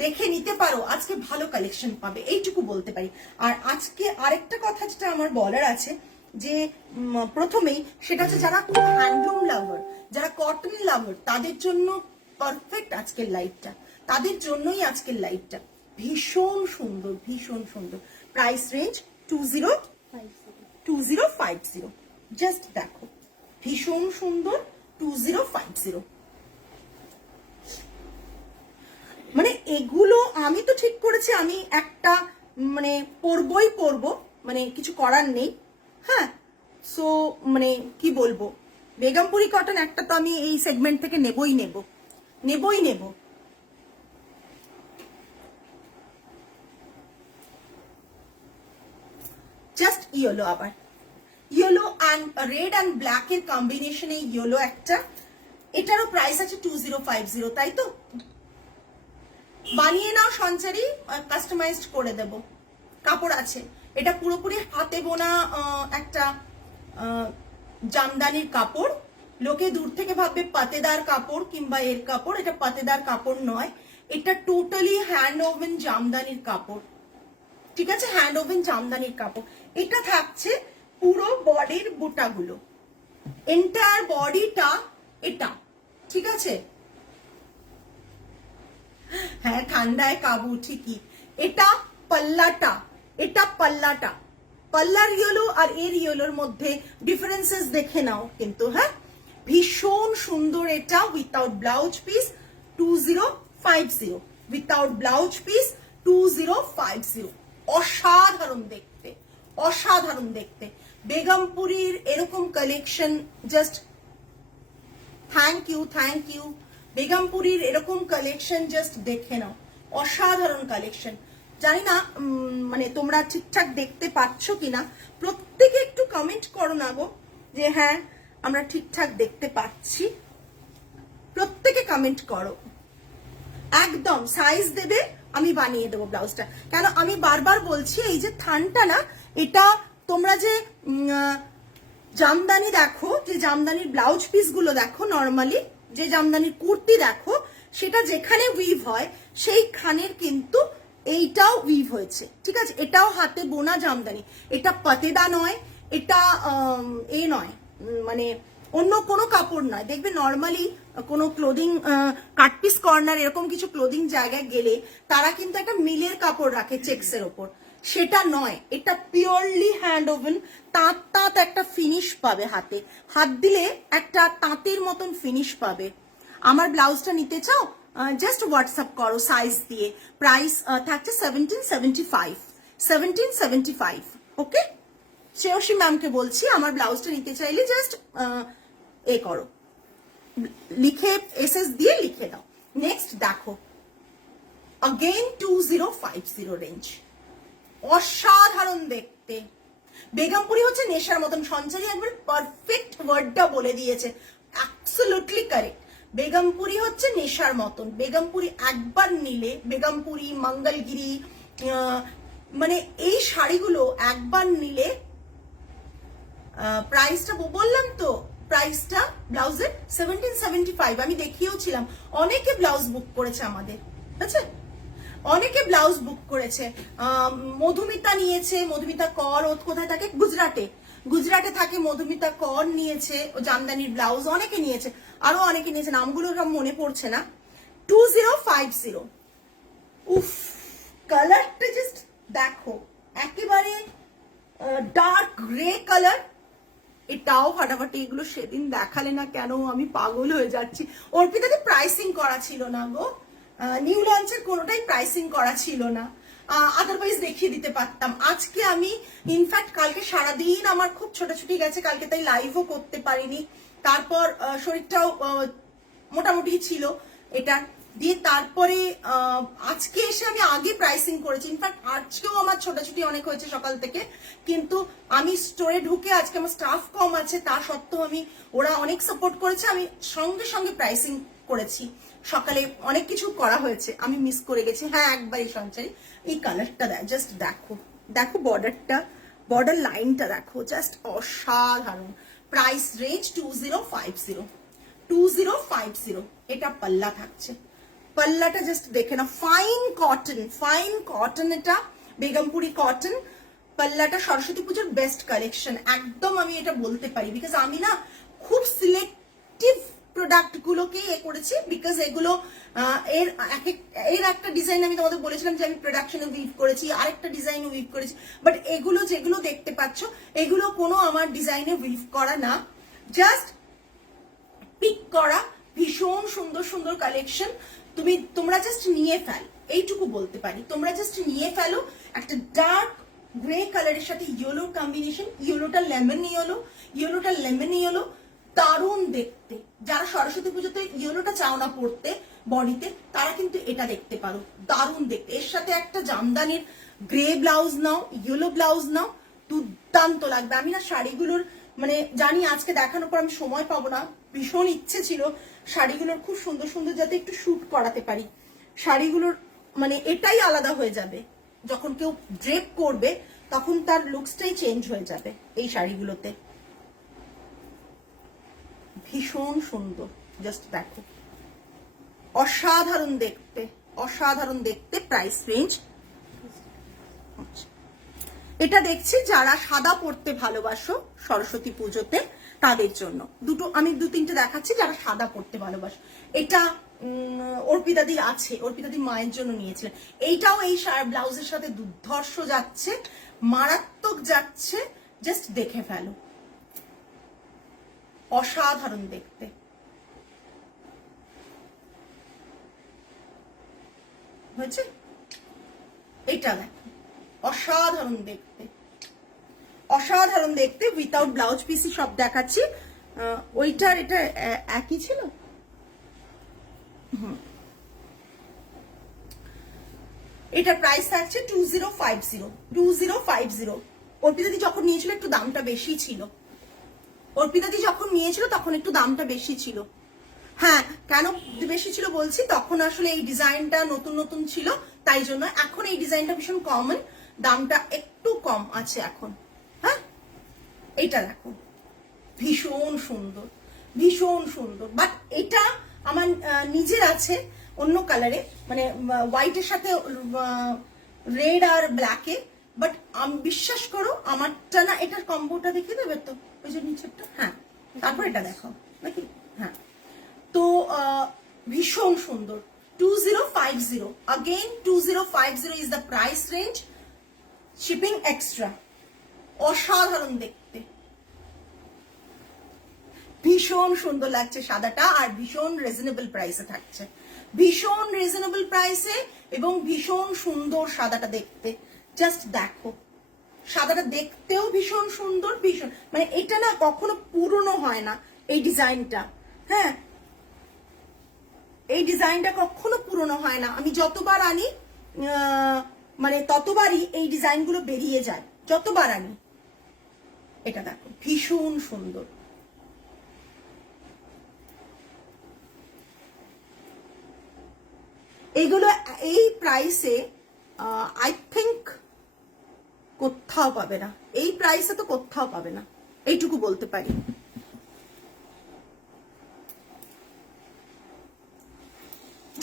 দেখে নিতে পারো, আজকে ভালো কালেকশন পাবে, এইটুকু বলতে পারি। আর আজকে আরেকটা কথা যেটা আমার বলার আছে, যে প্রথমেই সেটা হচ্ছে যারা খুব হ্যান্ডলুম লাভার, যারা কটন লাভার, তাদের জন্য পারফেক্ট আজকের লাইভটা, তাদের জন্যই আজকের লাইভটা। ভীষণ সুন্দর, ভীষণ সুন্দর। Price range 2050। জাস্ট দেখো, ভীষণ সুন্দর। 2050, মানে এগুলো আমি তো ঠিক করেছি, আমি একটা মানে পরবো, মানে কিছু করার নেই। হ্যাঁ, সো মানে কি বলবো, বেগমপুরি কটন একটা তো আমি এই সেগমেন্ট থেকে নেবই নেব। জাস্ট ইয়েলো, আবার yellow and red and black এর কম্বিনেশনে ইয়েলো একটা, এটারও প্রাইস আছে 2050, তাই তো। বানিয়ে নাও সঞ্চারী, কাস্টমাইজড করে দেব, কাপড় আছে। এটা পুরোপুরি হাতে বোনা একটা জামদানির কাপড়, লোকে দূর থেকে ভাববে পাতেদার কাপড় কিংবা এর কাপড়, এটা পাতেদার কাপড় নয়, এটা টোটালি হ্যান্ড ওভেন জামদানির কাপড়, ঠিক আছে, হ্যান্ড ওভেন জামদানির কাপড়। এটা থাকছে পুরো বডির বুটাগুলো, এন্টায়ার বডিটা এটা, ঠিক আছে। হ্যাঁ ঠান্ডায় কাবু, ঠিকই। এটা পাল্লাটা, এটা পাল্লাটা, পাল্লার ইয়েলো আর এর ইয়েলোর মধ্যে ডিফারেন্সেস দেখে নাও কিন্তু। হ্যাঁ ভীষণ সুন্দর এটা, without blouse piece 2050, without blouse piece 2050, অসাধারণ দেখতে, অসাধারণ দেখতে। বেগমপুরীর এরকম collection just thank you, thank you. বেগমপুরীর এরকম কালেকশন জাস্ট দেখে নাও, অসাধারণ কালেকশন। জানি না মানে তোমরা ঠিকঠাক দেখতে পাচ্ছ কিনা, প্রত্যেকে একটু কমেন্ট করো না গো যে হ্যাঁ আমরা ঠিকঠাক দেখতে পাচ্ছি, প্রত্যেকে কমেন্ট করো। একদম সাইজ দেবে, আমি বানিয়ে দেবো ব্লাউজটা। কেন আমি বারবার বলছি এই যে থানটা না, এটা তোমরা যে জামদানি দেখো, যে জামদানির ব্লাউজ পিস গুলো দেখো, নর্মালি যে জামদানির কুর্তি দেখো, সেটা যেখানে উইভ হয় সেই খানের কিন্তু এইটাও উইভ হয়েছে, ঠিক আছে। এটাও হাতে বোনা জামদানি, এটা পাতেদা নয়, এটা এ নয়, মানে অন্য কোনো কাপড় নয়। দেখবে নর্মালি কোনো ক্লোদিং কাটপিস কর্নার এরকম কিছু ক্লোদিং জায়গায় গেলে তারা কিন্তু একটা মিলের কাপড় রাখে চেক্সের ওপর, সেটা নয়, এটা পিওরলি হ্যান্ড ওভেন। তাঁত তাঁত একটা ফিনিশ পাবে, হাতে হাত দিলে একটা তাঁতের মতন ফিনিশ পাবে। আমার ব্লাউজটা নিতে চাও, জাস্ট হোয়াটসঅ্যাপ করো সাইজ দিয়ে। প্রাইস থাকছে 1775, 1775, ওকে। শ্রেয়সী ম্যামকে বলছি আমার ব্লাউজটা নিতে চাইলে জাস্ট এ করো, লিখে এসএস দিয়ে লিখে দাও। নেক্সট দেখো, अगेन 2050 রেঞ্জ, অসাধারণ দেখতে। বেগমপুরি হচ্ছে নেশার মতন, সঞ্চারী একবার পারফেক্ট ওয়ার্ডটা বলে দিয়েছে, অ্যাবসলিউটলি কারেক্ট। বেগমপুরি হচ্ছে নেশার মতন। বেগমপুরি একবার নিলে, বেগমপুরি, মঙ্গলগিরি, মানে এই শাড়িগুলো একবার নিলে, প্রাইসটা বললাম তো, প্রাইসটা ব্লাউজের 1775, আমি দেখিয়েও ছিলাম। অনেকে ব্লাউজ বুক করেছে আমাদের, ঠিক আছে, অনেকে ব্লাউজ বুক করেছে। মধুমিতা নিয়েছে, মধুমিতা কর, ও কোথায় থাকে, গুজরাটে, গুজরাটে থাকে মধুমিতা কর, নিয়েছে ও জামদানির ব্লাউজ, অনেকে নিয়েছে, আরো অনেকে নিয়েছে, নামগুলো সব মনে পড়ছে না। 2050, উফ, কালারটা জাস্ট দেখো, একেবারে ডার্ক গ্রে কালার। এটাও ফাটাফাটি, এগুলো সেদিন দেখালে না কেন, আমি পাগল হয়ে যাচ্ছি। অর্পিতাতে প্রাইসিং করা ছিল না গো, নিউ লঞ্চের কোনোটাই প্রাইসিং করা ছিল না, আদারওয়াইজ দেখিয়ে দিতে পারতাম। আজকে আমি ইনফ্যাক্ট কালকে সারাদিন আমার খুব ছোটাছুটি গেছে, কালকে তাই লাইভও করতে পারিনি। তারপর শরীরটাও মোটামুটি ছিল এটা দিয়ে, তারপরে আজকে এসে আমি আগে প্রাইসিং করেছি। ইনফ্যাক্ট আজকেও আমার ছোটাছুটি অনেক হয়েছে সকাল থেকে, কিন্তু আমি স্টোরে ঢুকে, আজকে আমার স্টাফ কম আছে, তা সত্ত্বেও আমি, ওরা অনেক সাপোর্ট করেছে, আমি সঙ্গে সঙ্গে প্রাইসিং করেছি। সকালে অনেক কিছু করা হয়েছে, আমি মিস করে গেছি। হ্যাঁ একবারই সঞ্চারী, এই কালারটা দেখো, দেখো দেখো বর্ডারটা, বর্ডার লাইনটা দেখো, জাস্ট অসাধারণ। Price range 2050, 2050। এটা পাল্লা থাকছে, পাল্লাটা জাস্ট দেখে না, ফাইন কটন, ফাইন কটন, এটা বেগমপুরি কটন। পাল্লাটা সরস্বতী পুজোর বেস্ট কালেকশন, একদম আমি এটা বলতে পারি, বিকজ আমি না খুব সিলেক্টিভ প্রোডাক্ট গুলোকে করেছি, বিকজ এগুলো এর একটা ডিজাইন আমি তোমাদের বলেছিলাম যে আমি প্রোডাকশনে উইভ করেছি, আরেকটা ডিজাইনে উইভ করেছি, বাট এগুলো যেগুলো দেখতে পাচ্ছ এগুলো কোনো আমার ডিজাইনে উইভ করা না, জাস্ট পিক করা। ভীষণ সুন্দর সুন্দর কালেকশন, তোমরা জাস্ট নিয়ে ফেল, এইটুকু বলতে পারি, তোমরা জাস্ট নিয়ে ফেলো। একটা ডার্ক গ্রে কালারের সাথে ইয়েলো কম্বিনেশন, ইয়েলোটা লেমন ইয়েলো, ইয়েলোটা লেমন ইয়েলো, দারুণ দেখতে। যারা সরস্বতী পুজোতে ইয়েলোটা চাও না পড়তে বডিতে, তারা কিন্তু এটা দেখতে পারো, দারুণ দেখতে। এর সাথে একটা জামদানির গ্রে ব্লাউজ নাও, ইয়েলো ব্লাউজ নাও, দুর্দান্ত লাগবে। আমি না শাড়িগুলোর মানে জানি আজকে দেখানোর পর আমি সময় পাবো না, ভীষণ ইচ্ছে ছিল শাড়িগুলোর খুব সুন্দর সুন্দর যাতে একটু শুট করাতে পারি। শাড়িগুলোর মানে এটাই আলাদা হয়ে যাবে, যখন কেউ ড্রেপ করবে তখন তার লুকসটাই চেঞ্জ হয়ে যাবে এই শাড়িগুলোতে। ভীষণ সুন্দর, জাস্ট দেখো, অসাধারণ দেখতে, অসাধারণ দেখতে। প্রাইস রেঞ্জ, এটা দেখছি যারা সাদা পরতে ভালোবাসো সরস্বতী পুজোতে তাদের জন্য আমি দু তিনটে দেখাচ্ছি যারা সাদা পরতে ভালোবাসো। এটা অর্পিতাদি আছে, অর্পিতাদি মায়ের জন্য নিয়েছিলেন। এইটাও এই ব্লাউজের সাথে দুর্ধর্ষ যাচ্ছে, মারাত্মক যাচ্ছে, জাস্ট দেখে ফেলো, অসাধারণ দেখতে। হয়েছে? এটা দেখো, অসাধারণ দেখতে, অসাধারণ দেখতে। উইথাউট ব্লাউজ পিসি সব দেখাচ্ছি। ওইটার এটা একই ছিল। এটা প্রাইস থাকছে 2050, 2050। অর্পিতাদি যখন নিয়েছিল একটু দামটা বেশি ছিল, অর্পিতাদি যখন নিয়েছিল তখন একটু দামটা বেশি ছিল। হ্যাঁ, কেন বেশি ছিল বলছি, তখন আসলে এই ডিজাইনটা নতুন নতুন ছিল, তাই জন্য। এখন এই ডিজাইনটা ভীষণ কমন, দামটা একটু কম আছে এখন। হ্যাঁ, এটা দেখো, ভীষণ সুন্দর, ভীষণ সুন্দর। বাট এটা আমার নিজের আছে অন্য কালারে, মানে হোয়াইটের সাথে রেড আর ব্ল্যাকে। বাট বিশ্বাস করো আমারটা না, এটার কম্বোটা দেখিয়ে দেবে তো, ওই যে নিচেরটা। হ্যাঁ, তারপর এটা দেখো নাকি। হ্যাঁ, তো ভীষণ সুন্দর। 2050, again 2050 is the price range, shipping extra। অসাধারণ দেখতে, ভীষণ সুন্দর লাগছে সাদাটা, আর ভীষণ রিজনেবল প্রাইসে থাকছে, ভীষণ রিজনেবল প্রাইসে, এবং ভীষণ সুন্দর সাদাটা দেখতে। জাস্ট দেখো, সাদাটা দেখতেও ভীষণ সুন্দর, ভীষণ, মানে এটা না কখনো পুরনো হয় না এই ডিজাইনটা। হ্যাঁ, এই ডিজাইনটা কখনো পুরনো হয় না, আমি যতবার আনি মানে ততবারই এই ডিজাইনগুলো বেরিয়ে যায়, যতবার আনি। এটা দেখো, ভীষণ সুন্দর। এইগুলো এই প্রাইসে আই থিঙ্ক কোথাও পাবে না, এই প্রাইসে তো কোথাও পাবে না, এইটুকু বলতে পারি।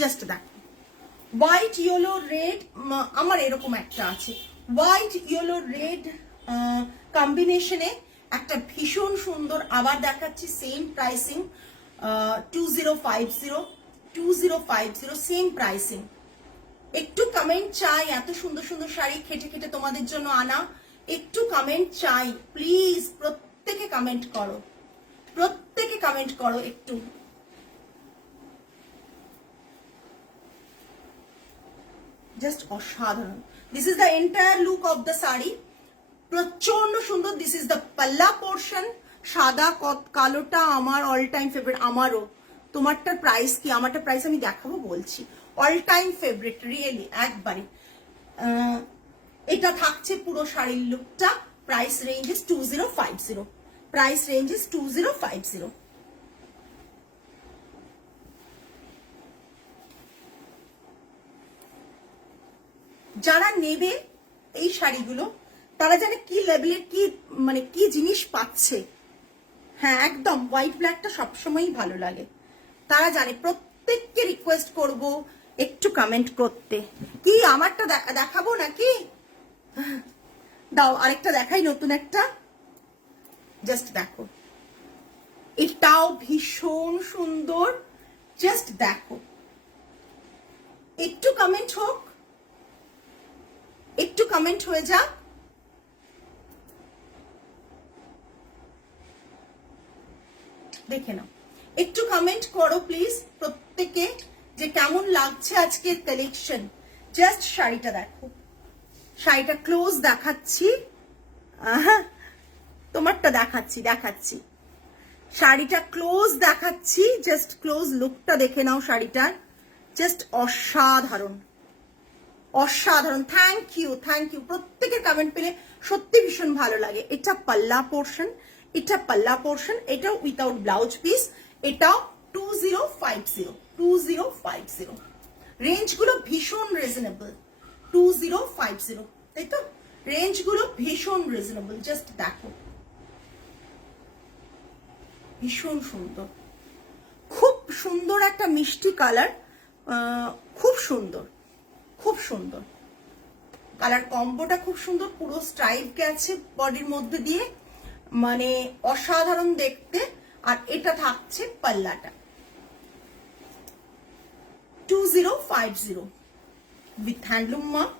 জাস্ট দেখো, হোয়াইট ইয়েলো রেড, আমার এরকম একটা আছে, হোয়াইট ইয়েলো রেড কম্বিনেশনে একটা ভীষণ সুন্দর। আবার দেখাচ্ছি সেম প্রাইসিং, 2050, 2050 সেম প্রাইসিং। একটু কমেন্ট চাই, এত সুন্দর সুন্দর শাড়ি খেটে খেটে তোমাদের জন্য আনা, একটু কমেন্ট চাই প্লিজ। প্রত্যেকে কমেন্ট করো, প্রত্যেকে কমেন্ট করো একটু। জাস্ট অসাধারণ। This is the entire look of the sari, প্রচন্ড সুন্দর। দিস ইজ দ্য পাল্লা পোর্শন, সাদা কালোটা আমার অল টাইম ফেভারিট। আমারও, তোমারটার প্রাইস কি? আমারটার প্রাইস আমি দেখাবো বলছি। অল টাইম ফেভারিট, রিয়েলি একবারে। এটা থাকছে পুরো শাড়ির লুকটা। Price range is 2050, price range is 2050। যারা নেবে এই শাড়িগুলো তারা জানে কি লেভেলের, কি মানে কি জিনিস পাচ্ছে। হ্যাঁ, একদম হোয়াইট ব্ল্যাকটা সবসময়ই ভালো লাগে, তারা জানে। প্রত্যেককে রিকোয়েস্ট করব একটু কমেন্ট করতে। কি আমারটা দেখাবো নাকি? দাও আরেকটা দেখাই, নতুন একটা। জাস্ট দেখো, এটাও ভীষণ সুন্দর, জাস্ট দেখো। একটু কমেন্ট হোক, একটু কমেন্ট হয়ে যাক। দেখে নাও, একটু কমেন্ট করো প্লিজ প্রত্যেকে, যে কেমন লাগছে আজকের কালেকশন। জাস্ট শাড়িটা দেখো, শাড়িটা ক্লোজ দেখাচ্ছি, তোমারটা দেখাচ্ছি শাড়িটা ক্লোজ দেখাচ্ছি। জাস্ট ক্লোজ লুকটা দেখে নাও শাড়িটার, জাস্ট অসাধারণ, অসাধারণ। Thank you, thank you. প্রত্যেকের কমেন্ট পেলে সত্যি ভীষণ ভালো লাগে। এটা পাল্লা পোর্শন, এটা পাল্লা পোর্শন, এটাও উইথাউট ব্লাউজ পিস। এটাও 2050, 2050। রেঞ্জগুলো ভীষণ রিজনেবল, 2050, তাই তো? রেঞ্জগুলো ভীষণ রিজনেবল, জাস্ট দেখো, ভীষণ সুন্দর। সুন্দর একটা মিষ্টি কালার, খুব সুন্দর, খুব সুন্দর কালার কম্বোটা, খুব সুন্দর। পুরো স্ট্রাইপ গেছে বডির মধ্যে দিয়ে, মানে অসাধারণ দেখতে। আর এটা থাকছে পাল্লাটা 2050 with handloom mark.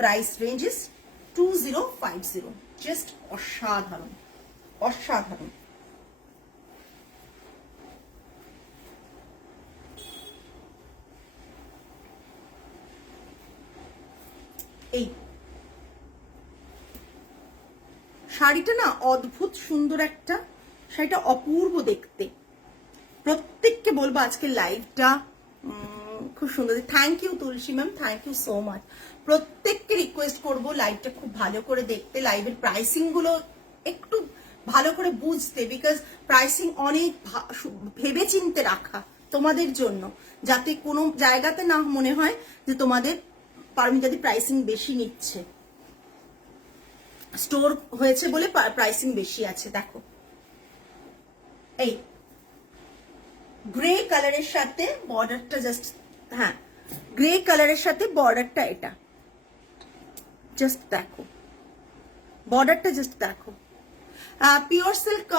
Price range is 2050. Just অসাধারণ, অসাধারণ। এই শাড়িটা না অদ্ভুত সুন্দর একটা, শাড়িটা অপূর্ব দেখতে। প্রত্যেককে বলবো আজকে লাইভটা খুব সুন্দর। Thank you Tulsi ma'am, thank you so much. প্রত্যেককে রিকোয়েস্ট করবো লাইভটা খুব ভালো করে দেখতে, লাইভের প্রাইসিং গুলো একটু ভালো করে বুঝতে, বিকজ প্রাইসিং অনেক ভেবে চিনতে রাখা তোমাদের জন্য, যাতে কোনো জায়গাতে না মনে হয় যে তোমাদের পারমিতাদি প্রাইসিং বেশি নিচ্ছে, স্টোর হয়েছে বলে প্রাইসিং বেশি আছে। দেখো এই গ্রে কালারের সাথে বর্ডারটা জাস্ট, হ্যাঁ গ্রে কালারের সাথে বর্ডারটা, এটা জাস্ট দেখো বর্ডারটা, জাস্ট দেখো। Pure silk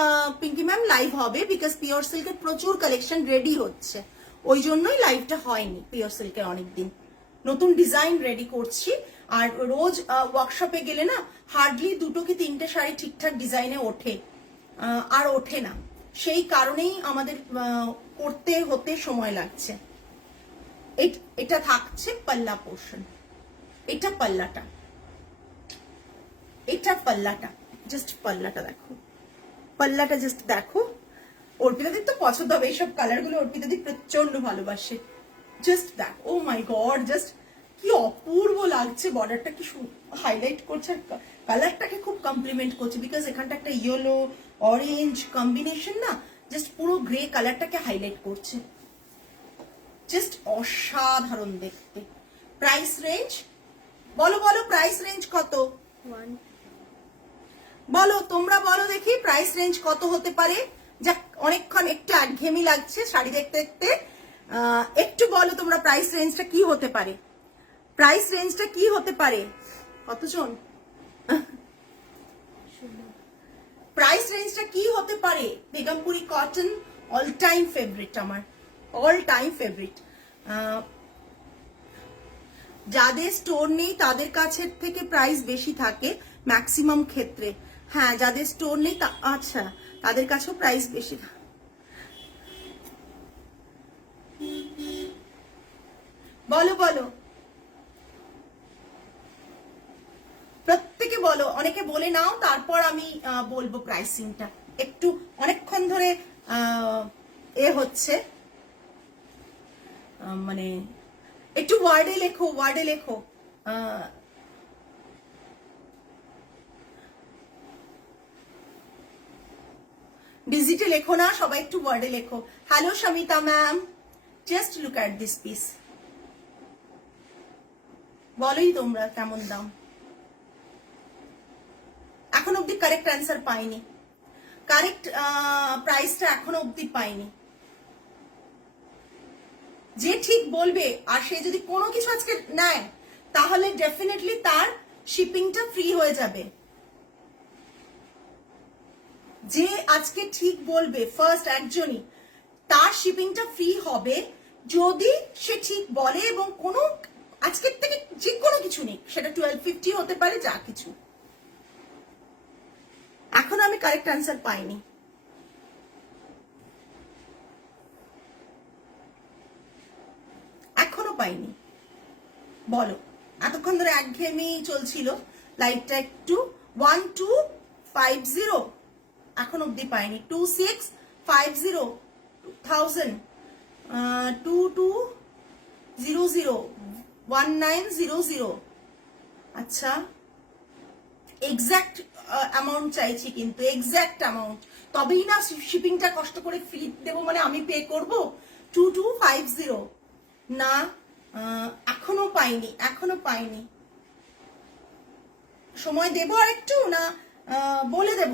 Pinki ma'am live হবে, বিকজ পিওর সিল্কের প্রচুর কালেকশন রেডি হচ্ছে, ওই জন্যই লাইভটা হয়নি। পিওর সিল্কের অনেকদিন নতুন ডিজাইন রেডি করছি, আর রোজ ওয়ার্কশপে গেলে না হার্ডলি 2 কি 3টে শাড়ি ঠিকঠাক ডিজাইনে ওঠে, আর ওঠে না, সেই কারণেই আমাদের করতে হতে সময় লাগছে। এটা থাকছে পাল্লা পোর্শন, এটা পাল্লাটা, এটা পাল্লাটা, জাস্ট পাল্লাটা দেখো, পাল্লাটা জাস্ট দেখো। অর্পিতাদির তো পছন্দ হবে এইসব কালার গুলো, অর্পিতাদি প্রচন্ড ভালোবাসে। জাস্ট দেখ, ও মাই গড, জাস্ট কি অপূর্ব লাগছে, বর্ডারটা কি হাইলাইট করছে, কালারটাকে খুব কমপ্লিমেন্ট করছে, বিকজ এখানটা একটা ইয়েলো অরেঞ্জ কম্বিনেশন না, জাস্ট পুরো গ্রে কালারটাকে হাইলাইট করছে, জাস্ট অসাধারণ দেখতে। প্রাইস রেঞ্জ বলো, বলো প্রাইস রেঞ্জ কত, বলো তোমরা, বলো দেখি প্রাইস রেঞ্জ কত হতে পারে। যাক অনেকক্ষণ একটু একঘেয়েমি লাগছে শাড়ি দেখতে দেখতে, একটু বলো তোমরা প্রাইস রেঞ্জটা কি হতে পারে, প্রাইস রেঞ্জটা কি হতে পারে, কতজন, প্রাইস রেঞ্জটা কি হতে পারে। Begumpuri cotton all time favourite, আমার অল টাইম ফেভারিট। যাদের স্টোর নেই তাদের কাছের থেকে প্রাইস বেশি থাকে ম্যাক্সিমাম ক্ষেত্রে, হ্যাঁ যাদের স্টোর নেই আচ্ছা তাদের কাছেও প্রাইস বেশি থাকে। বলো বলো প্রত্যেকে বলো, অনেকে বলে নাও, তারপর আমি বলবো প্রাইসিংটা। একটু অনেকক্ষণ ধরে হচ্ছে, মানে একটু ওয়ার্ডে লেখো, ওয়ার্ডে লেখো। ডিজিটে লেখো না, সবাই একটু ওয়ার্ডে লেখো। Hello Samita ma'am, just look at this piece, বলোই তোমরা কেমন দাম। এখন অব্দি কারেক্ট অ্যান্সার পাইনি, কারেক্ট প্রাইসটা এখনো অব্দি পাইনি। যে ঠিক বলবে আর সে যদি কোনো কিছু আজকে নেয় তাহলে ডেফিনেটলি তার শিপিংটা ফ্রি হয়ে যাবে। যে আজকে ঠিক বলবে ফার্স্ট একজনই, তার শিপিংটা ফ্রি হবে যদি সে ঠিক বলে, এবং কোনো আজকের থেকে যে কোনো কিছু নেই, সেটা 1250 হতে পারে, যা কিছু। এখন আমি কারেক্ট অ্যান্সার পাইনি। এখনো পাইনি, বলো। এতক্ষণ ধরে একঘেয়েমি চলছিল লাইভটা, একটু 1250 এখন অব্দি পাইনি। 2650, 2000, 2200, 1900। আচ্ছা এক্সাক্ট অ্যামাউন্ট চাইছি, কিন্তু এক্সাক্ট অ্যামাউন্ট, তবেই না শিপিংটা কষ্ট করে ফ্রি দেবো, মানে আমি পে করব। 2250 না, এখনো পাইনি, এখনো পাইনি। সময় দেব আর একটু, না বলে দেব,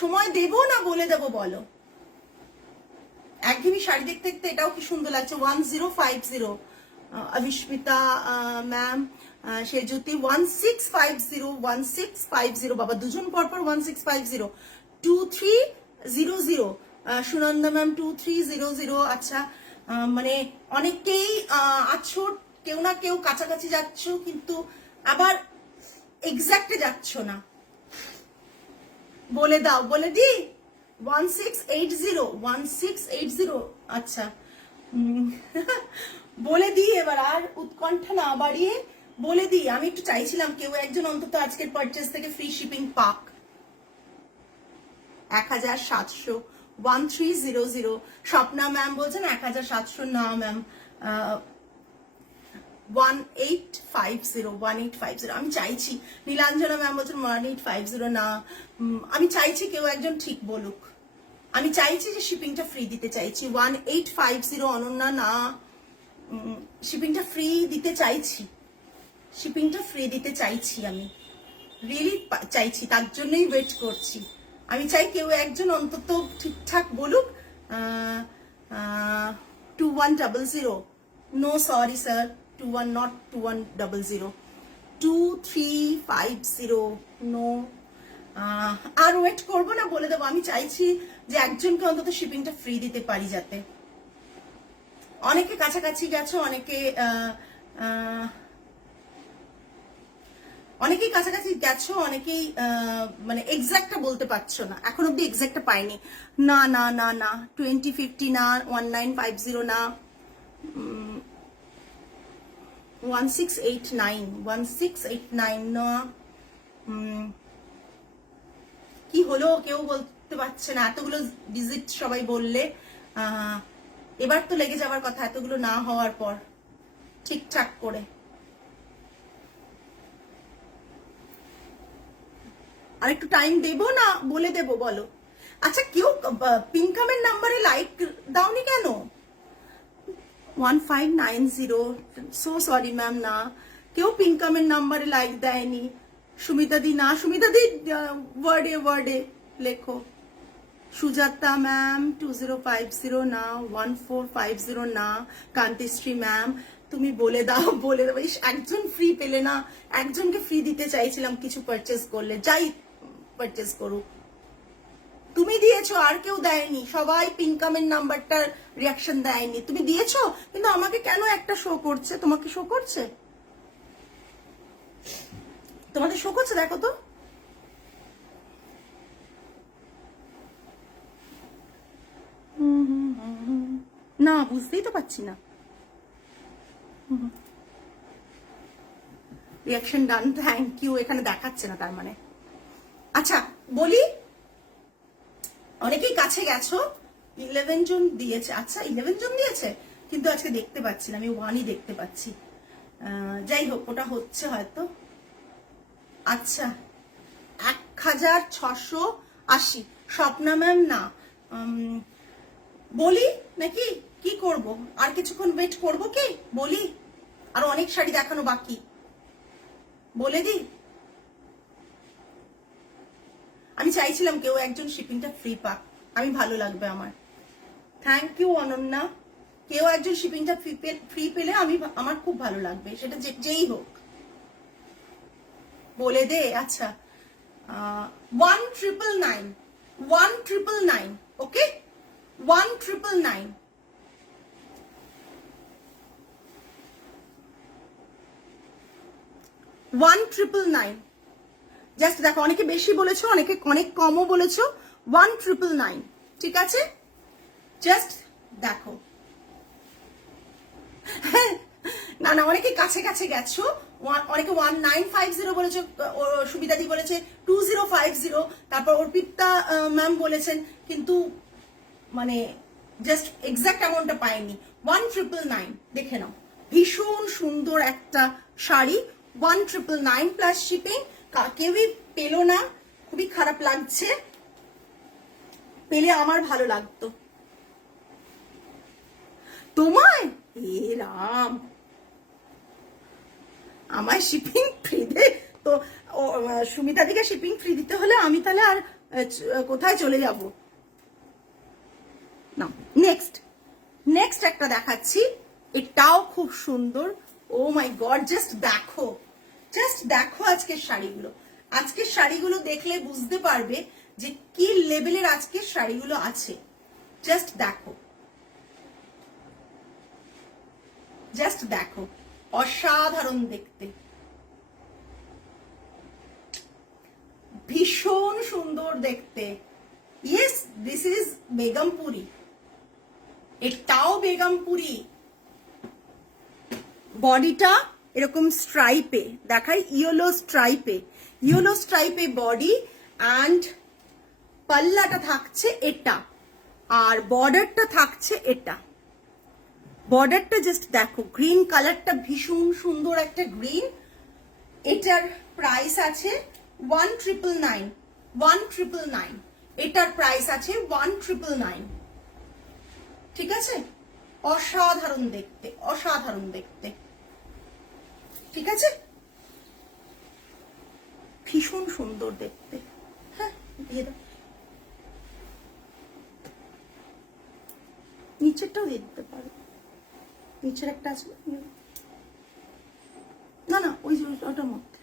সময় দেব না বলে দেব, বলো। একঘেয়েমি শাড়ি দেখতে দেখতে এটাও কি সুন্দর লাগছে। 1050 অভিস্মিতা ম্যাম, সেজুতি 1650 বাবা দুজন পরপর 1650। 2300 সুনন্দা ম্যাম 2300। আচ্ছা, মানে অনেকেই আছো, কেউ না কেউ কাছাকাছি যাচ্ছ কিন্তু আবার এক্সাক্টে যাচ্ছ না। বলে দাও, বলে দি 1680। আচ্ছা, বলে দিই এবার, আর উৎকণ্ঠা না বাড়িয়ে বলে দিই। আমি একটু চাইছিলাম কেউ একজন অন্তত আজকের পারচেজ থেকে ফ্রি শিপিং পাক। 1700 1300। স্বপ্না ম্যাম বলছেন 1700 না ম্যাম, 1850। আমি চাইছি। নীলাঞ্জনা ম্যাম বলছেন 1850 না। আমি চাইছি কেউ একজন ঠিক বলুক। আমি চাইছি যে শিপিংটা ফ্রি দিতে চাইছি। 1850 অনন্যা না, শিপিংটা ফ্রি দিতে চাইছি। শিপিংটা ফ্রি দিতে চাইছি, আমি রিয়েলি চাইছি, তার জন্যই ওয়েট করছি। আমি চাই কেউ একজন অন্তত ঠিকঠাক বলুক। 2100 no sorry sir, 21 not 2100। 2350 no. আর ওয়েট করবো না, বলে দেবো। আমি চাইছি যে একজনকে অন্তত শিপিংটা ফ্রি দিতে পারি, যাতে অনেকে কাছাকাছি গেছো, অনেকেই কাছাকাছি গেছো, অনেকেই মানে এক্সাক্টটা বলতে পারছো না, এখন অব্দি এক্সাক্টটা পাইনি। না না না না, 2050 না, 1950 না, 1689 না। কি হলো কেউ বলতে পারছে না। এতগুলো ভিজিট সবাই বললে, এবার তো লেগে যাবার কথা এতগুলো না হওয়ার পর ঠিকঠাক করে। আর একটু টাইম দেবো না বলে দেবো, বলো। আচ্ছা, কেউ পিঙ্কামের নাম্বারে লাইক দাওনি কেন? 1590। সো সরি ম্যাম, না কেউ পিঙ্কামের নাম্বারে লাইক দেয়নি। সুমিতা দি না, সুমিতা দি ওয়ার্ডে ওয়ার্ডে লেখো। সুজাতা ম্যাম 2050 না, 1450 না। কান্তিশ্রী ম্যাম তুমি বলে দাও, বলে দাও। একজন ফ্রি পেলে না, একজনকে ফ্রি দিতে চাইছিলাম কিছু পারচেজ করলে, যাই পারচেজ করুক। তুমি দিয়েছো, আর কেউ দেয়নি। সবাই পিঙ্কামের নাম্বারটার রিয়াকশন দেয়নি, তুমি দিয়েছো। কিন্তু আমাকে কেন একটা শো করছে? তোমাকে শো করছে? তোমাদের শো করছে, দেখো তো। না, বুঝতেই তো পাচ্ছি না। Reaction done, thank you. এখানে দেখাচ্ছে না তার মানে। আচ্ছা বলি, অনেকেই কাছে গেছো। 11 জন দিয়েছে। আচ্ছা 11 জন দিয়েছে, কিন্তু আজকে দেখতে পাচ্ছি না, আমি 1ই দেখতে পাচ্ছি। যাই হোক, ওটা হচ্ছে হয়তো। আচ্ছা 1680। স্বপ্না ম্যাম না। বলি নাকি কি করব? আর কিছুক্ষণ ওয়েট করবো কি বলি? আর অনেক শাড়ি দেখানো বাকি, বলে দি। আমি চাইছিলাম কেউ একজন শিপিংটা ফ্রি পাক, আমি ভালো লাগবে আমার। Thank you Ananya. কেউ একজন শিপিংটা ফ্রি পেলে আমার খুব ভালো লাগবে, সেটা যেই হোক, বলে দে। আচ্ছা 1999, 1999। ওকে 1999। জাস্ট দেখো, অনেকে বেশি বলেছো, অনেকে অনেক কমও বলেছো। 1999, ঠিক আছে? জাস্ট দেখো। না না, অনেকে কাছে কাছে গেছো। অনেকে 1950 বলেছো, সুবিধাদি বলেছে 2050, তারপর অর্পিতা ম্যাম বলেছেন, কিন্তু মানে জাস্ট এক্সাক্ট অ্যামাউন্টটা পাইনি। 1999 দেখে নাও। ভীষণ সুন্দর একটা শাড়ি, 1999 প্লাস শিপিং। কেউই পেলো না, খুবই খারাপ লাগছে। পেলে আমার ভালো লাগতো। তোমায় এ রাম, আমার শিপিং ফ্রি দে তো। সুমিতা দিকে শিপিং ফ্রি দিতে হলে আমি তাহলে আর কোথায় চলে যাব? না নেক্সট নেক্সট একটা দেখাচ্ছি, এটাও খুব সুন্দর। ও মাই গড, জাস্ট দেখো আজকের শাড়িগুলো। আজকের শাড়িগুলো দেখলে বুঝতে পারবে যে কি লেভেলের আজকের শাড়িগুলো আছে। জাস্ট দেখো, অসাধারণ দেখতে, ভীষণ সুন্দর দেখতে। ইয়েস, দিস ইজ বেগমপুরি, এটাও বেগমপুরি। বডিটা এরকম স্ট্রাইপে দেখাই, ইয়েলো স্ট্রাইপে বডি, অ্যান্ড পাল্লাটা থাকছে এটা, আর বর্ডারটা থাকছে এটা। বর্ডারটা জাস্ট দেখো, গ্রিন কালারটা ভীষণ সুন্দর একটা গ্রিন। এটার প্রাইস আছে 1999, এটার প্রাইস আছে 1999। ঠিক আছে, অসাধারণ দেখতে, ঠিক আছে, ভীষণ সুন্দর দেখতে। হ্যাঁ, দিয়ে দাও, নিচেরটাও দিয়ে দিতে পারো, নিচের একটা আছে না ওই ওটার মধ্যে।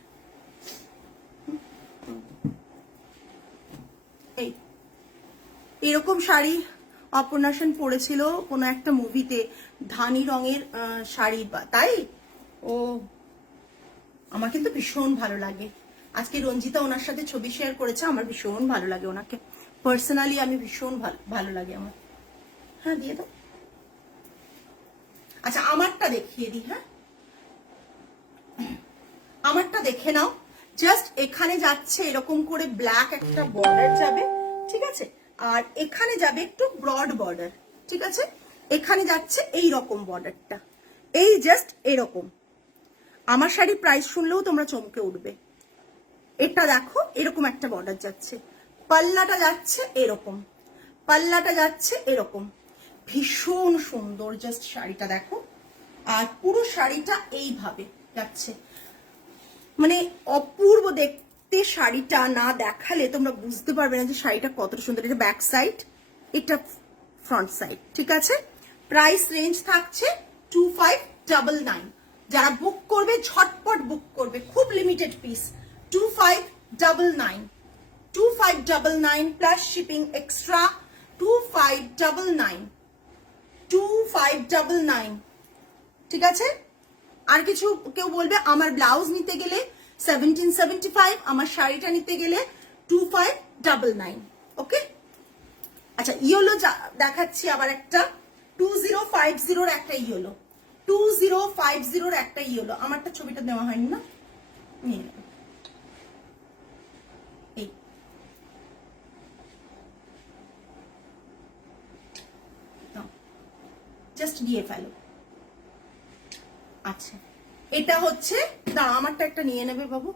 এরকম শাড়ি অপর্ণা সেন পরেছিল কোনো একটা মুভিতে, ধানি রঙের শাড়ি, তাই ও আমার কিন্তু ভীষণ ভালো লাগে। আজকে রঞ্জিতা ওনার সাথে ছবি শেয়ার করেছে, আমার ভীষণ ভালো লাগে ওনাকে পার্সোনালি, আমি ভীষণ ভালো লাগে আমার। হ্যাঁ, দিয়ে দাও। আচ্ছা, আমারটা দেখিয়ে দিই। হ্যাঁ, আমারটা দেখে নাও। জাস্ট এখানে যাচ্ছে এরকম করে ব্ল্যাক একটা বর্ডার যাবে, ঠিক আছে, আর এখানে যাবে একটু ব্রড বর্ডার, ঠিক আছে, এখানে যাচ্ছে এই রকম বর্ডারটা, এই জাস্ট এরকম। আমার শাড়ি প্রাইস শুনলেও তোমরা চমকে উঠবে। এটা দেখো, এরকম একটা বর্ডার যাচ্ছে, পাল্লাটা যাচ্ছে এরকম, ভীষণ সুন্দর। জাস্ট শাড়িটা দেখো, আর পুরো শাড়িটা এইভাবে যাচ্ছে, মানে অপূর্ব দেখতে। শাড়িটা না দেখালে তোমরা বুঝতে পারবে না যে শাড়িটা কতটা সুন্দর। এটা ব্যাক সাইড, এটা ফ্রন্ট সাইড, ঠিক আছে। প্রাইস রেঞ্জ থাকছে 2599। যারা বুক করবে ঝটপট বুক করবে, খুব limited piece. 2599 plus shipping extra, 2599, ঠিক আছে। আর কিছু কেউ বলবে আমার ব্লাউজ নিতে গেলে 1775, আমার শাড়িটা নিতে গেলে 2599। ওকে, আচ্ছা, ইয়েলো দেখাচ্ছি আবার একটা, 2050 একটা ইয়েলো, 2050 একটা ইয়েলো। আমারটা ছবিটা দেওয়া হয়নি না, নিয়ে নেব। এই জাস্ট দিয়ে ফেলো। আচ্ছা, এটা হচ্ছে, দাঁড়া আমারটা একটা নিয়ে নেবে বাবু,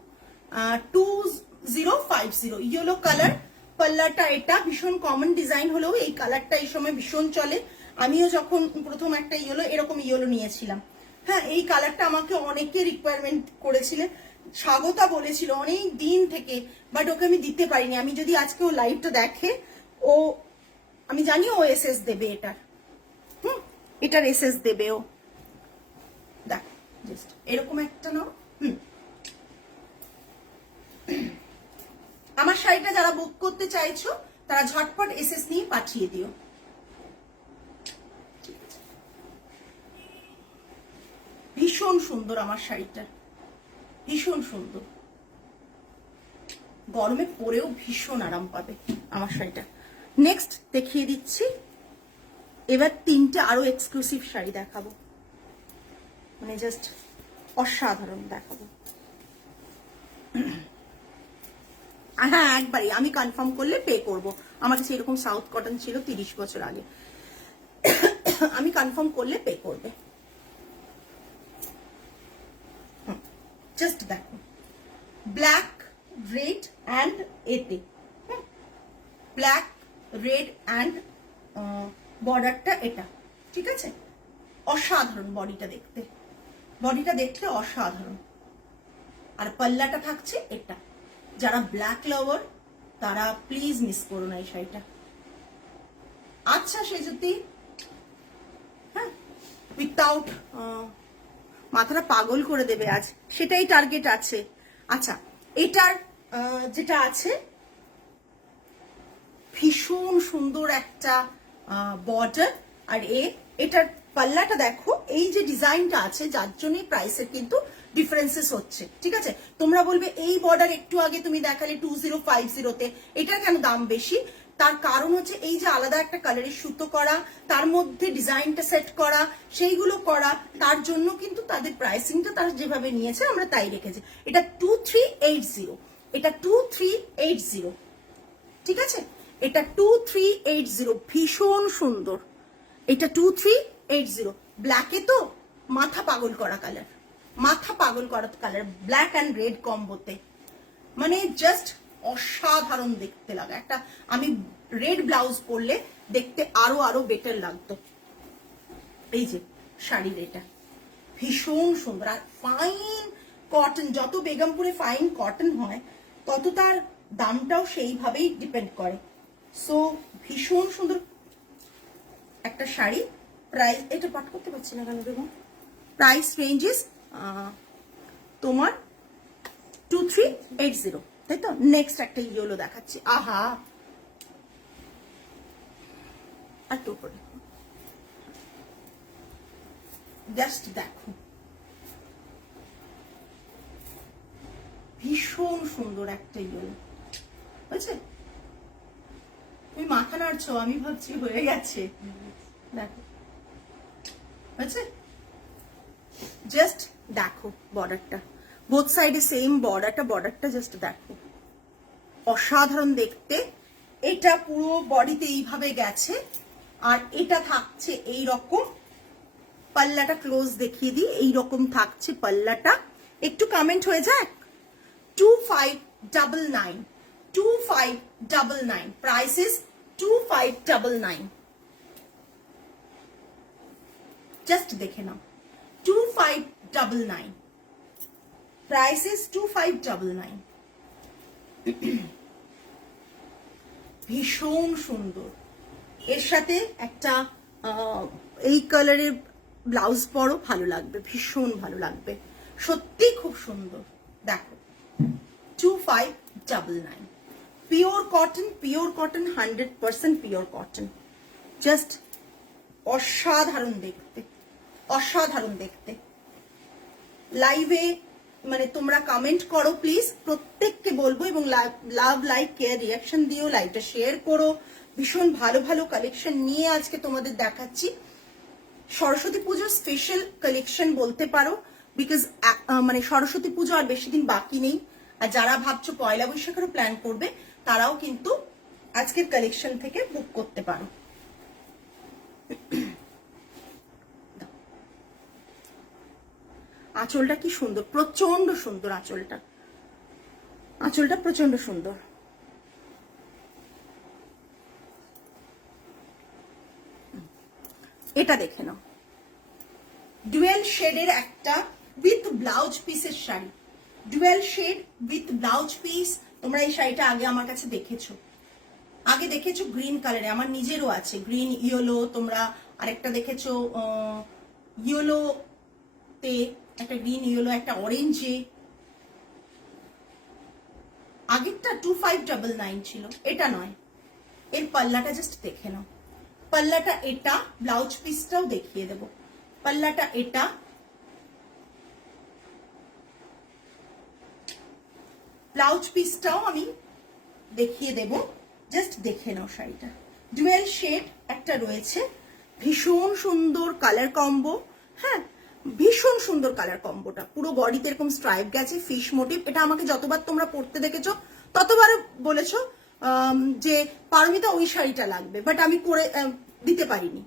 2050 ইয়েলো কালার। পাল্লাটা এটা ভীষণ কমন ডিজাইন হলেও এই কালারটা এই সময় ভীষণ চলে। আমিও যখন প্রথম একটা ইয়েলো এরকম ইয়েলো নিয়েছিলাম, হ্যাঁ, এই কালারটা আমাকে অনেকে রিকোয়ারমেন্ট করেছিলেন, স্বাগতা বলেছিল অনেক দিন থেকে, বাট ওকে আমি দিতে পারিনি। আমি যদি আজকে ও লাইভটা দেখে, ও আমি জানি ও এসএস দেবে এটার, এটার এসএস দেবে ও। দেখো জাস্ট এরকম একটা নাও। আমার শাড়িটা যারা বুক করতে চাইছো তারা ঝটপট এসএস নিয়ে পাঠিয়ে দিও। ভীষণ সুন্দর আমার শাড়িটা, ভীষণ সুন্দর, গরমে পরেও ভীষণ আরাম পাবে আমার শাড়িটা। নেক্সট দেখিয়ে দিচ্ছি, এবার তিনটে আরো এক্সক্লুসিভ শাড়ি দেখাবো, মানে জাস্ট অসাধারণ দেখাবো। হ্যাঁ, একবারই আমি কনফার্ম করলে পে করব। আমার কাছে এরকম সাউথ কটন ছিল 30 বছর আগে, আমি কনফার্ম করলে পে করবে। জাস্ট দেখো, ব্ল্যাক রেড অ্যান্ড এতে, ব্ল্যাক রেড অ্যান্ড বর্ডারটা এটা, ঠিক আছে, অসাধারণ। বডিটা দেখতে অসাধারণ, আর পাল্লাটা থাকছে এটা। যারা ব্ল্যাক লাভার তারা প্লিজ মিস করো না এই শাড়িটা। আচ্ছা, সে যদি উইথাউট, মাথাটা পাগল করে দেবে আজ, সেটাই টার্গেট আছে। আচ্ছা, এটার যেটা আছে ভীষণ সুন্দর একটা বর্ডার, আর এটার পাল্লাটা দেখো, এই যে ডিজাইনটা আছে যার জন্যই প্রাইসের কিন্তু ডিফারেন্সেস হচ্ছে, ঠিক আছে? তোমরা বলবে এই বর্ডার একটু আগে তুমি দেখালে 2050-তে, এটার কেন দাম বেশি? তার কারণ হচ্ছে এই যে আলাদা একটা কালারের সুতো করা, তার মধ্যে ডিজাইনটা সেট করা, সেইগুলো করা, তার জন্য কিন্তু তাদের প্রাইসিংটা তারা যেভাবে নিয়েছে আমরা তাই রেখেছি। এটা 2380, এটা 2380, ঠিক আছে? এটা 2380, ভীষণ সুন্দর। এটা 2380, ব্ল্যাকে তো মাথা পাগল করা কালার, মাথা পাগল করা কালার, ব্ল্যাক অ্যান্ড রেড কম্বোতে, মানে জাস্ট অসাধারণ দেখতে লাগে। একটা আমি রেড ব্লাউজ পরলে দেখতে আরো আরো বেটার লাগতো। এই যে শাড়ির এটা ভীষণ সুন্দর, আর ফাইন কটন, যত বেগমপুরে ফাইন কটন হয় তত তার দামটাও সেইভাবেই ডিপেন্ড করে। সো ভীষণ সুন্দর একটা শাড়ি। প্রাইস, এটা পাঠ করতে পারছি না কেন দেখুন, প্রাইস রেঞ্জেস তোমার 2380, তাই তো? নেক্সট একটা ইয়েলো দেখাচ্ছি, আহা, আর তো করে জাস্ট দেখো, ভীষণ সুন্দর একটা ইয়েলো, বুঝছে? তুমি মাথা নাড়ছো, আমি ভাবছি হয়ে গেছে, দেখো, বুঝছে? জাস্ট দেখো বর্ডারটা, বোথ সাইডে সেম বর্ডারটা জাস্ট দেখো, অসাধারণ দেখতে। এটা পুরো বডিতে এইভাবে গেছে, আর এটা থাকছে এই রকম, পাল্লাটা ক্লোজ দেখিয়ে দিই, এইরকম থাকছে পাল্লাটা। একটু কমেন্ট হয়ে যাক। 2599, 2599, প্রাইস ইজ 2599, জাস্ট দেখে নাও, 2599, প্রাইস ইজ 2599। ভীষণ সুন্দর, এর সাথে একটা এই কালারের ব্লাউজ পরো, ভালো লাগবে, ভীষণ ভালো লাগবে, সত্যি খুব সুন্দর। দেখো 2599, pure cotton, pure cotton, 100% pure cotton, just অসাধারণ দেখতে, অসাধারণ দেখতে। লাইভে মানে তোমরা কমেন্ট করো প্লিজ, প্রত্যেককে বলবো, এবং লাভ, লাইক, কেয়ার, রিয়াকশন দিও, লাইভটা শেয়ার করো। ভীষণ ভালো ভালো কালেকশন নিয়ে আজকে তোমাদের দেখাচ্ছি, সরস্বতী পুজোর স্পেশাল কালেকশন বলতে পারো, বিকজ মানে সরস্বতী পুজো আর বেশি দিন বাকি নেই, আর যারা ভাবছো পয়লা বৈশাখেরও প্ল্যান করবে তারাও কিন্তু আজকের কালেকশন থেকে বুক করতে পারো। আঁচলটা কি সুন্দর, প্রচন্ড সুন্দর আঁচলটা, আঁচলটা প্রচন্ড সুন্দর। এটা দেখে নাও, ডুয়েল শেডের একটা উইথ ব্লাউজ পিসের শাড়ি, dual shade with blouse piece. তোমরা এই শাড়িটা আগে আমার কাছে দেখেছো, আগে দেখেছো গ্রিন কালারে, আমার নিজেরও আছে গ্রিন ইয়েলো, তোমরা আরেকটা দেখেছো ইয়েলো তে, একটা গ্রিন ইয়েলো, একটা অরেঞ্জে, আগেরটা 2599 ছিল, এটা নয়। এর পাল্লাটা জাস্ট দেখে নাও, পাল্লাটা এটা, ব্লাউজ পিসটাও দেখিয়ে দেবো, পাল্লাটা এটা, ব্লাউজ পিসটাও আমি দেখিয়ে দেব, জাস্ট দেখে নাও শাড়িটা। ডুয়েল শেড একটা রয়েছে, ভীষণ সুন্দর কালার কম্বো, হ্যাঁ ভীষণ সুন্দর কালার কম্বোটা, পুরো বডিতে এরকম স্ট্রাইপ গেছে, ফিশ মোটিভ। এটা আমাকে যতবার তোমরা পরতে দেখেছো ততবার বলেছো যে পারমিতা ওই শাড়িটা লাগবে, বাট আমি করে দিতে পারিনি।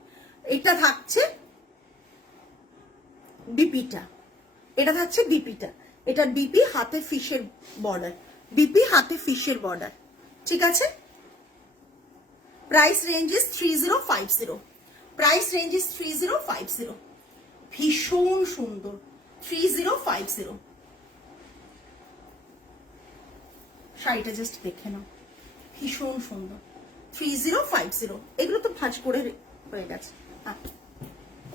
এটা থাকছে বিপিটা, এটা থাকছে বিপিটা, এটা বিপি হাতে ফিশের বর্ডার, বিপি হাতে ফিশের বর্ডার, ঠিক আছে? Price range is 3050, price range is 3050, ভীষণ সুন্দর 3050। শাড়িটা জাস্ট দেখে নাও, ভীষণ সুন্দর 3050। এগুলো তো ভাঁজ করে হয়ে গেছে,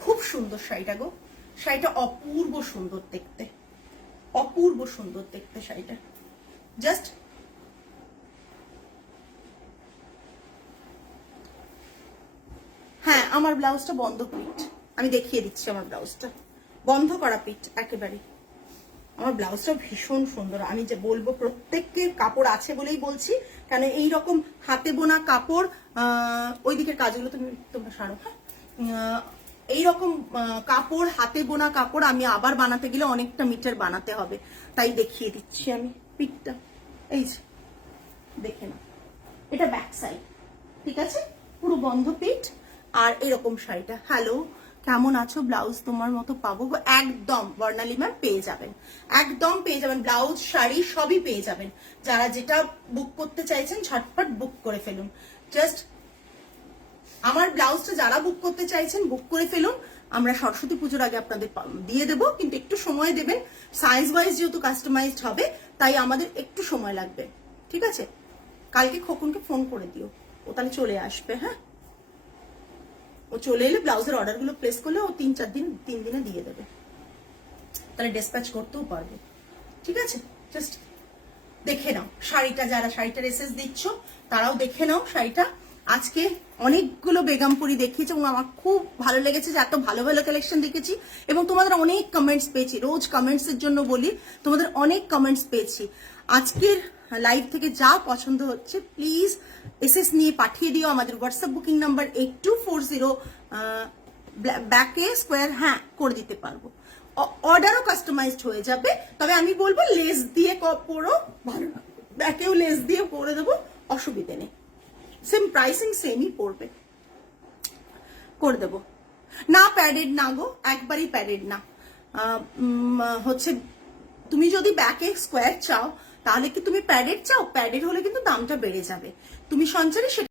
খুব সুন্দর শাড়িটা গো, শাড়িটা অপূর্ব সুন্দর দেখতে, অপূর্ব সুন্দর দেখতে শাড়িটা। জাস্ট হ্যাঁ, আমার ব্লাউজটা বন্ধ পিঠ, আমি দেখিয়ে দিচ্ছি আমার ব্লাউজটা বন্ধ করা পিঠ একেবারে। আমার ব্লাউজটা ভীষণ সুন্দর, আমি যে বলবো প্রত্যেককে কাপড় আছে বলেই বলছি, কারণ এইরকম হাতে বোনা কাপড়, ওই দিকের কাজগুলো তোমরা সারো, হ্যাঁ, এইরকম কাপড়, হাতে বোনা কাপড় আমি আবার বানাতে গেলে অনেকটা মিটার বানাতে হবে, তাই দেখিয়ে দিচ্ছি আমি পিঠটা। এই যে দেখে না, এটা ব্যাক সাইড, ঠিক আছে, পুরো বন্ধ পিঠ। আর এরকম শাড়িটা, হ্যালো কেমন আছো, ব্লাউজ তোমার মতো পাবো গো? একদম বর্ণালী ম্যাম পেয়ে যাবেন, একদম পেয়ে যাবেন, ব্লাউজ শাড়ি সবই পেয়ে যাবেন। যারা যেটা বুক করতে চাইছেন ঝটপট বুক করে ফেলুন। জাস্ট আমার ব্লাউজটা যারা বুক করতে চাইছেন বুক করে ফেলুন, আমরা সরস্বতী পুজোর আগে আপনাদের দিয়ে দেবো, কিন্তু একটু সময় দেবেন, সাইজ ওয়াইজ যেহেতু কাস্টমাইজড হবে তাই আমাদের একটু সময় লাগবে, ঠিক আছে। কালকে খোকনকে ফোন করে দিও, ও তাহলে চলে আসবে, হ্যাঁ, ও চলে এলে ব্লাউজের অর্ডারগুলো প্লেস করলে ও 3 দিনে দিয়ে দেবে, তাহলে ডিসপ্যাচ করতেও পারবে, ঠিক আছে। জাস্ট দেখে নাও শাড়িটা, যারা শাড়িটার এসএস দিচ্ছ তারাও দেখে নাও শাড়িটা। আজকে অনেকগুলো বেগমপুরি দেখিয়েছে এবং আমার খুব ভালো লেগেছে যে এত ভালো ভালো কালেকশন দেখেছি এবং তোমাদের অনেক কমেন্টস পেয়েছি, রোজ কমেন্টস এর জন্য বলি, তোমাদের অনেক কমেন্টস পেয়েছি। আজকের লাইভ থেকে যা পছন্দ হচ্ছে প্লিজ এসএস নিয়ে পাঠিয়ে দিও আমাদের হোয়াটসঅ্যাপ বুকিং নাম্বার 8240 ব্যাকে স্কোয়ার, হ্যাঁ করে দিতে পারবো, অর্ডারও কাস্টমাইজড হয়ে যাবে। তবে আমি বলবো লেস দিয়ে পরো, ভালো না, ব্যাকেও লেস দিয়ে করে দেবো, অসুবিধে নেই, সেম প্রাইসিং সেমই পড়বে, করে দেবো। না প্যাডেড না গো, একবারই প্যাডেড না, হচ্ছে তুমি যদি ব্যাকে স্কোয়ার চাও তাহলে কি তুমি প্যাডেড চাও? প্যাডেড হলে কিন্তু দামটা বেড়ে যাবে, তুমি সঞ্চারে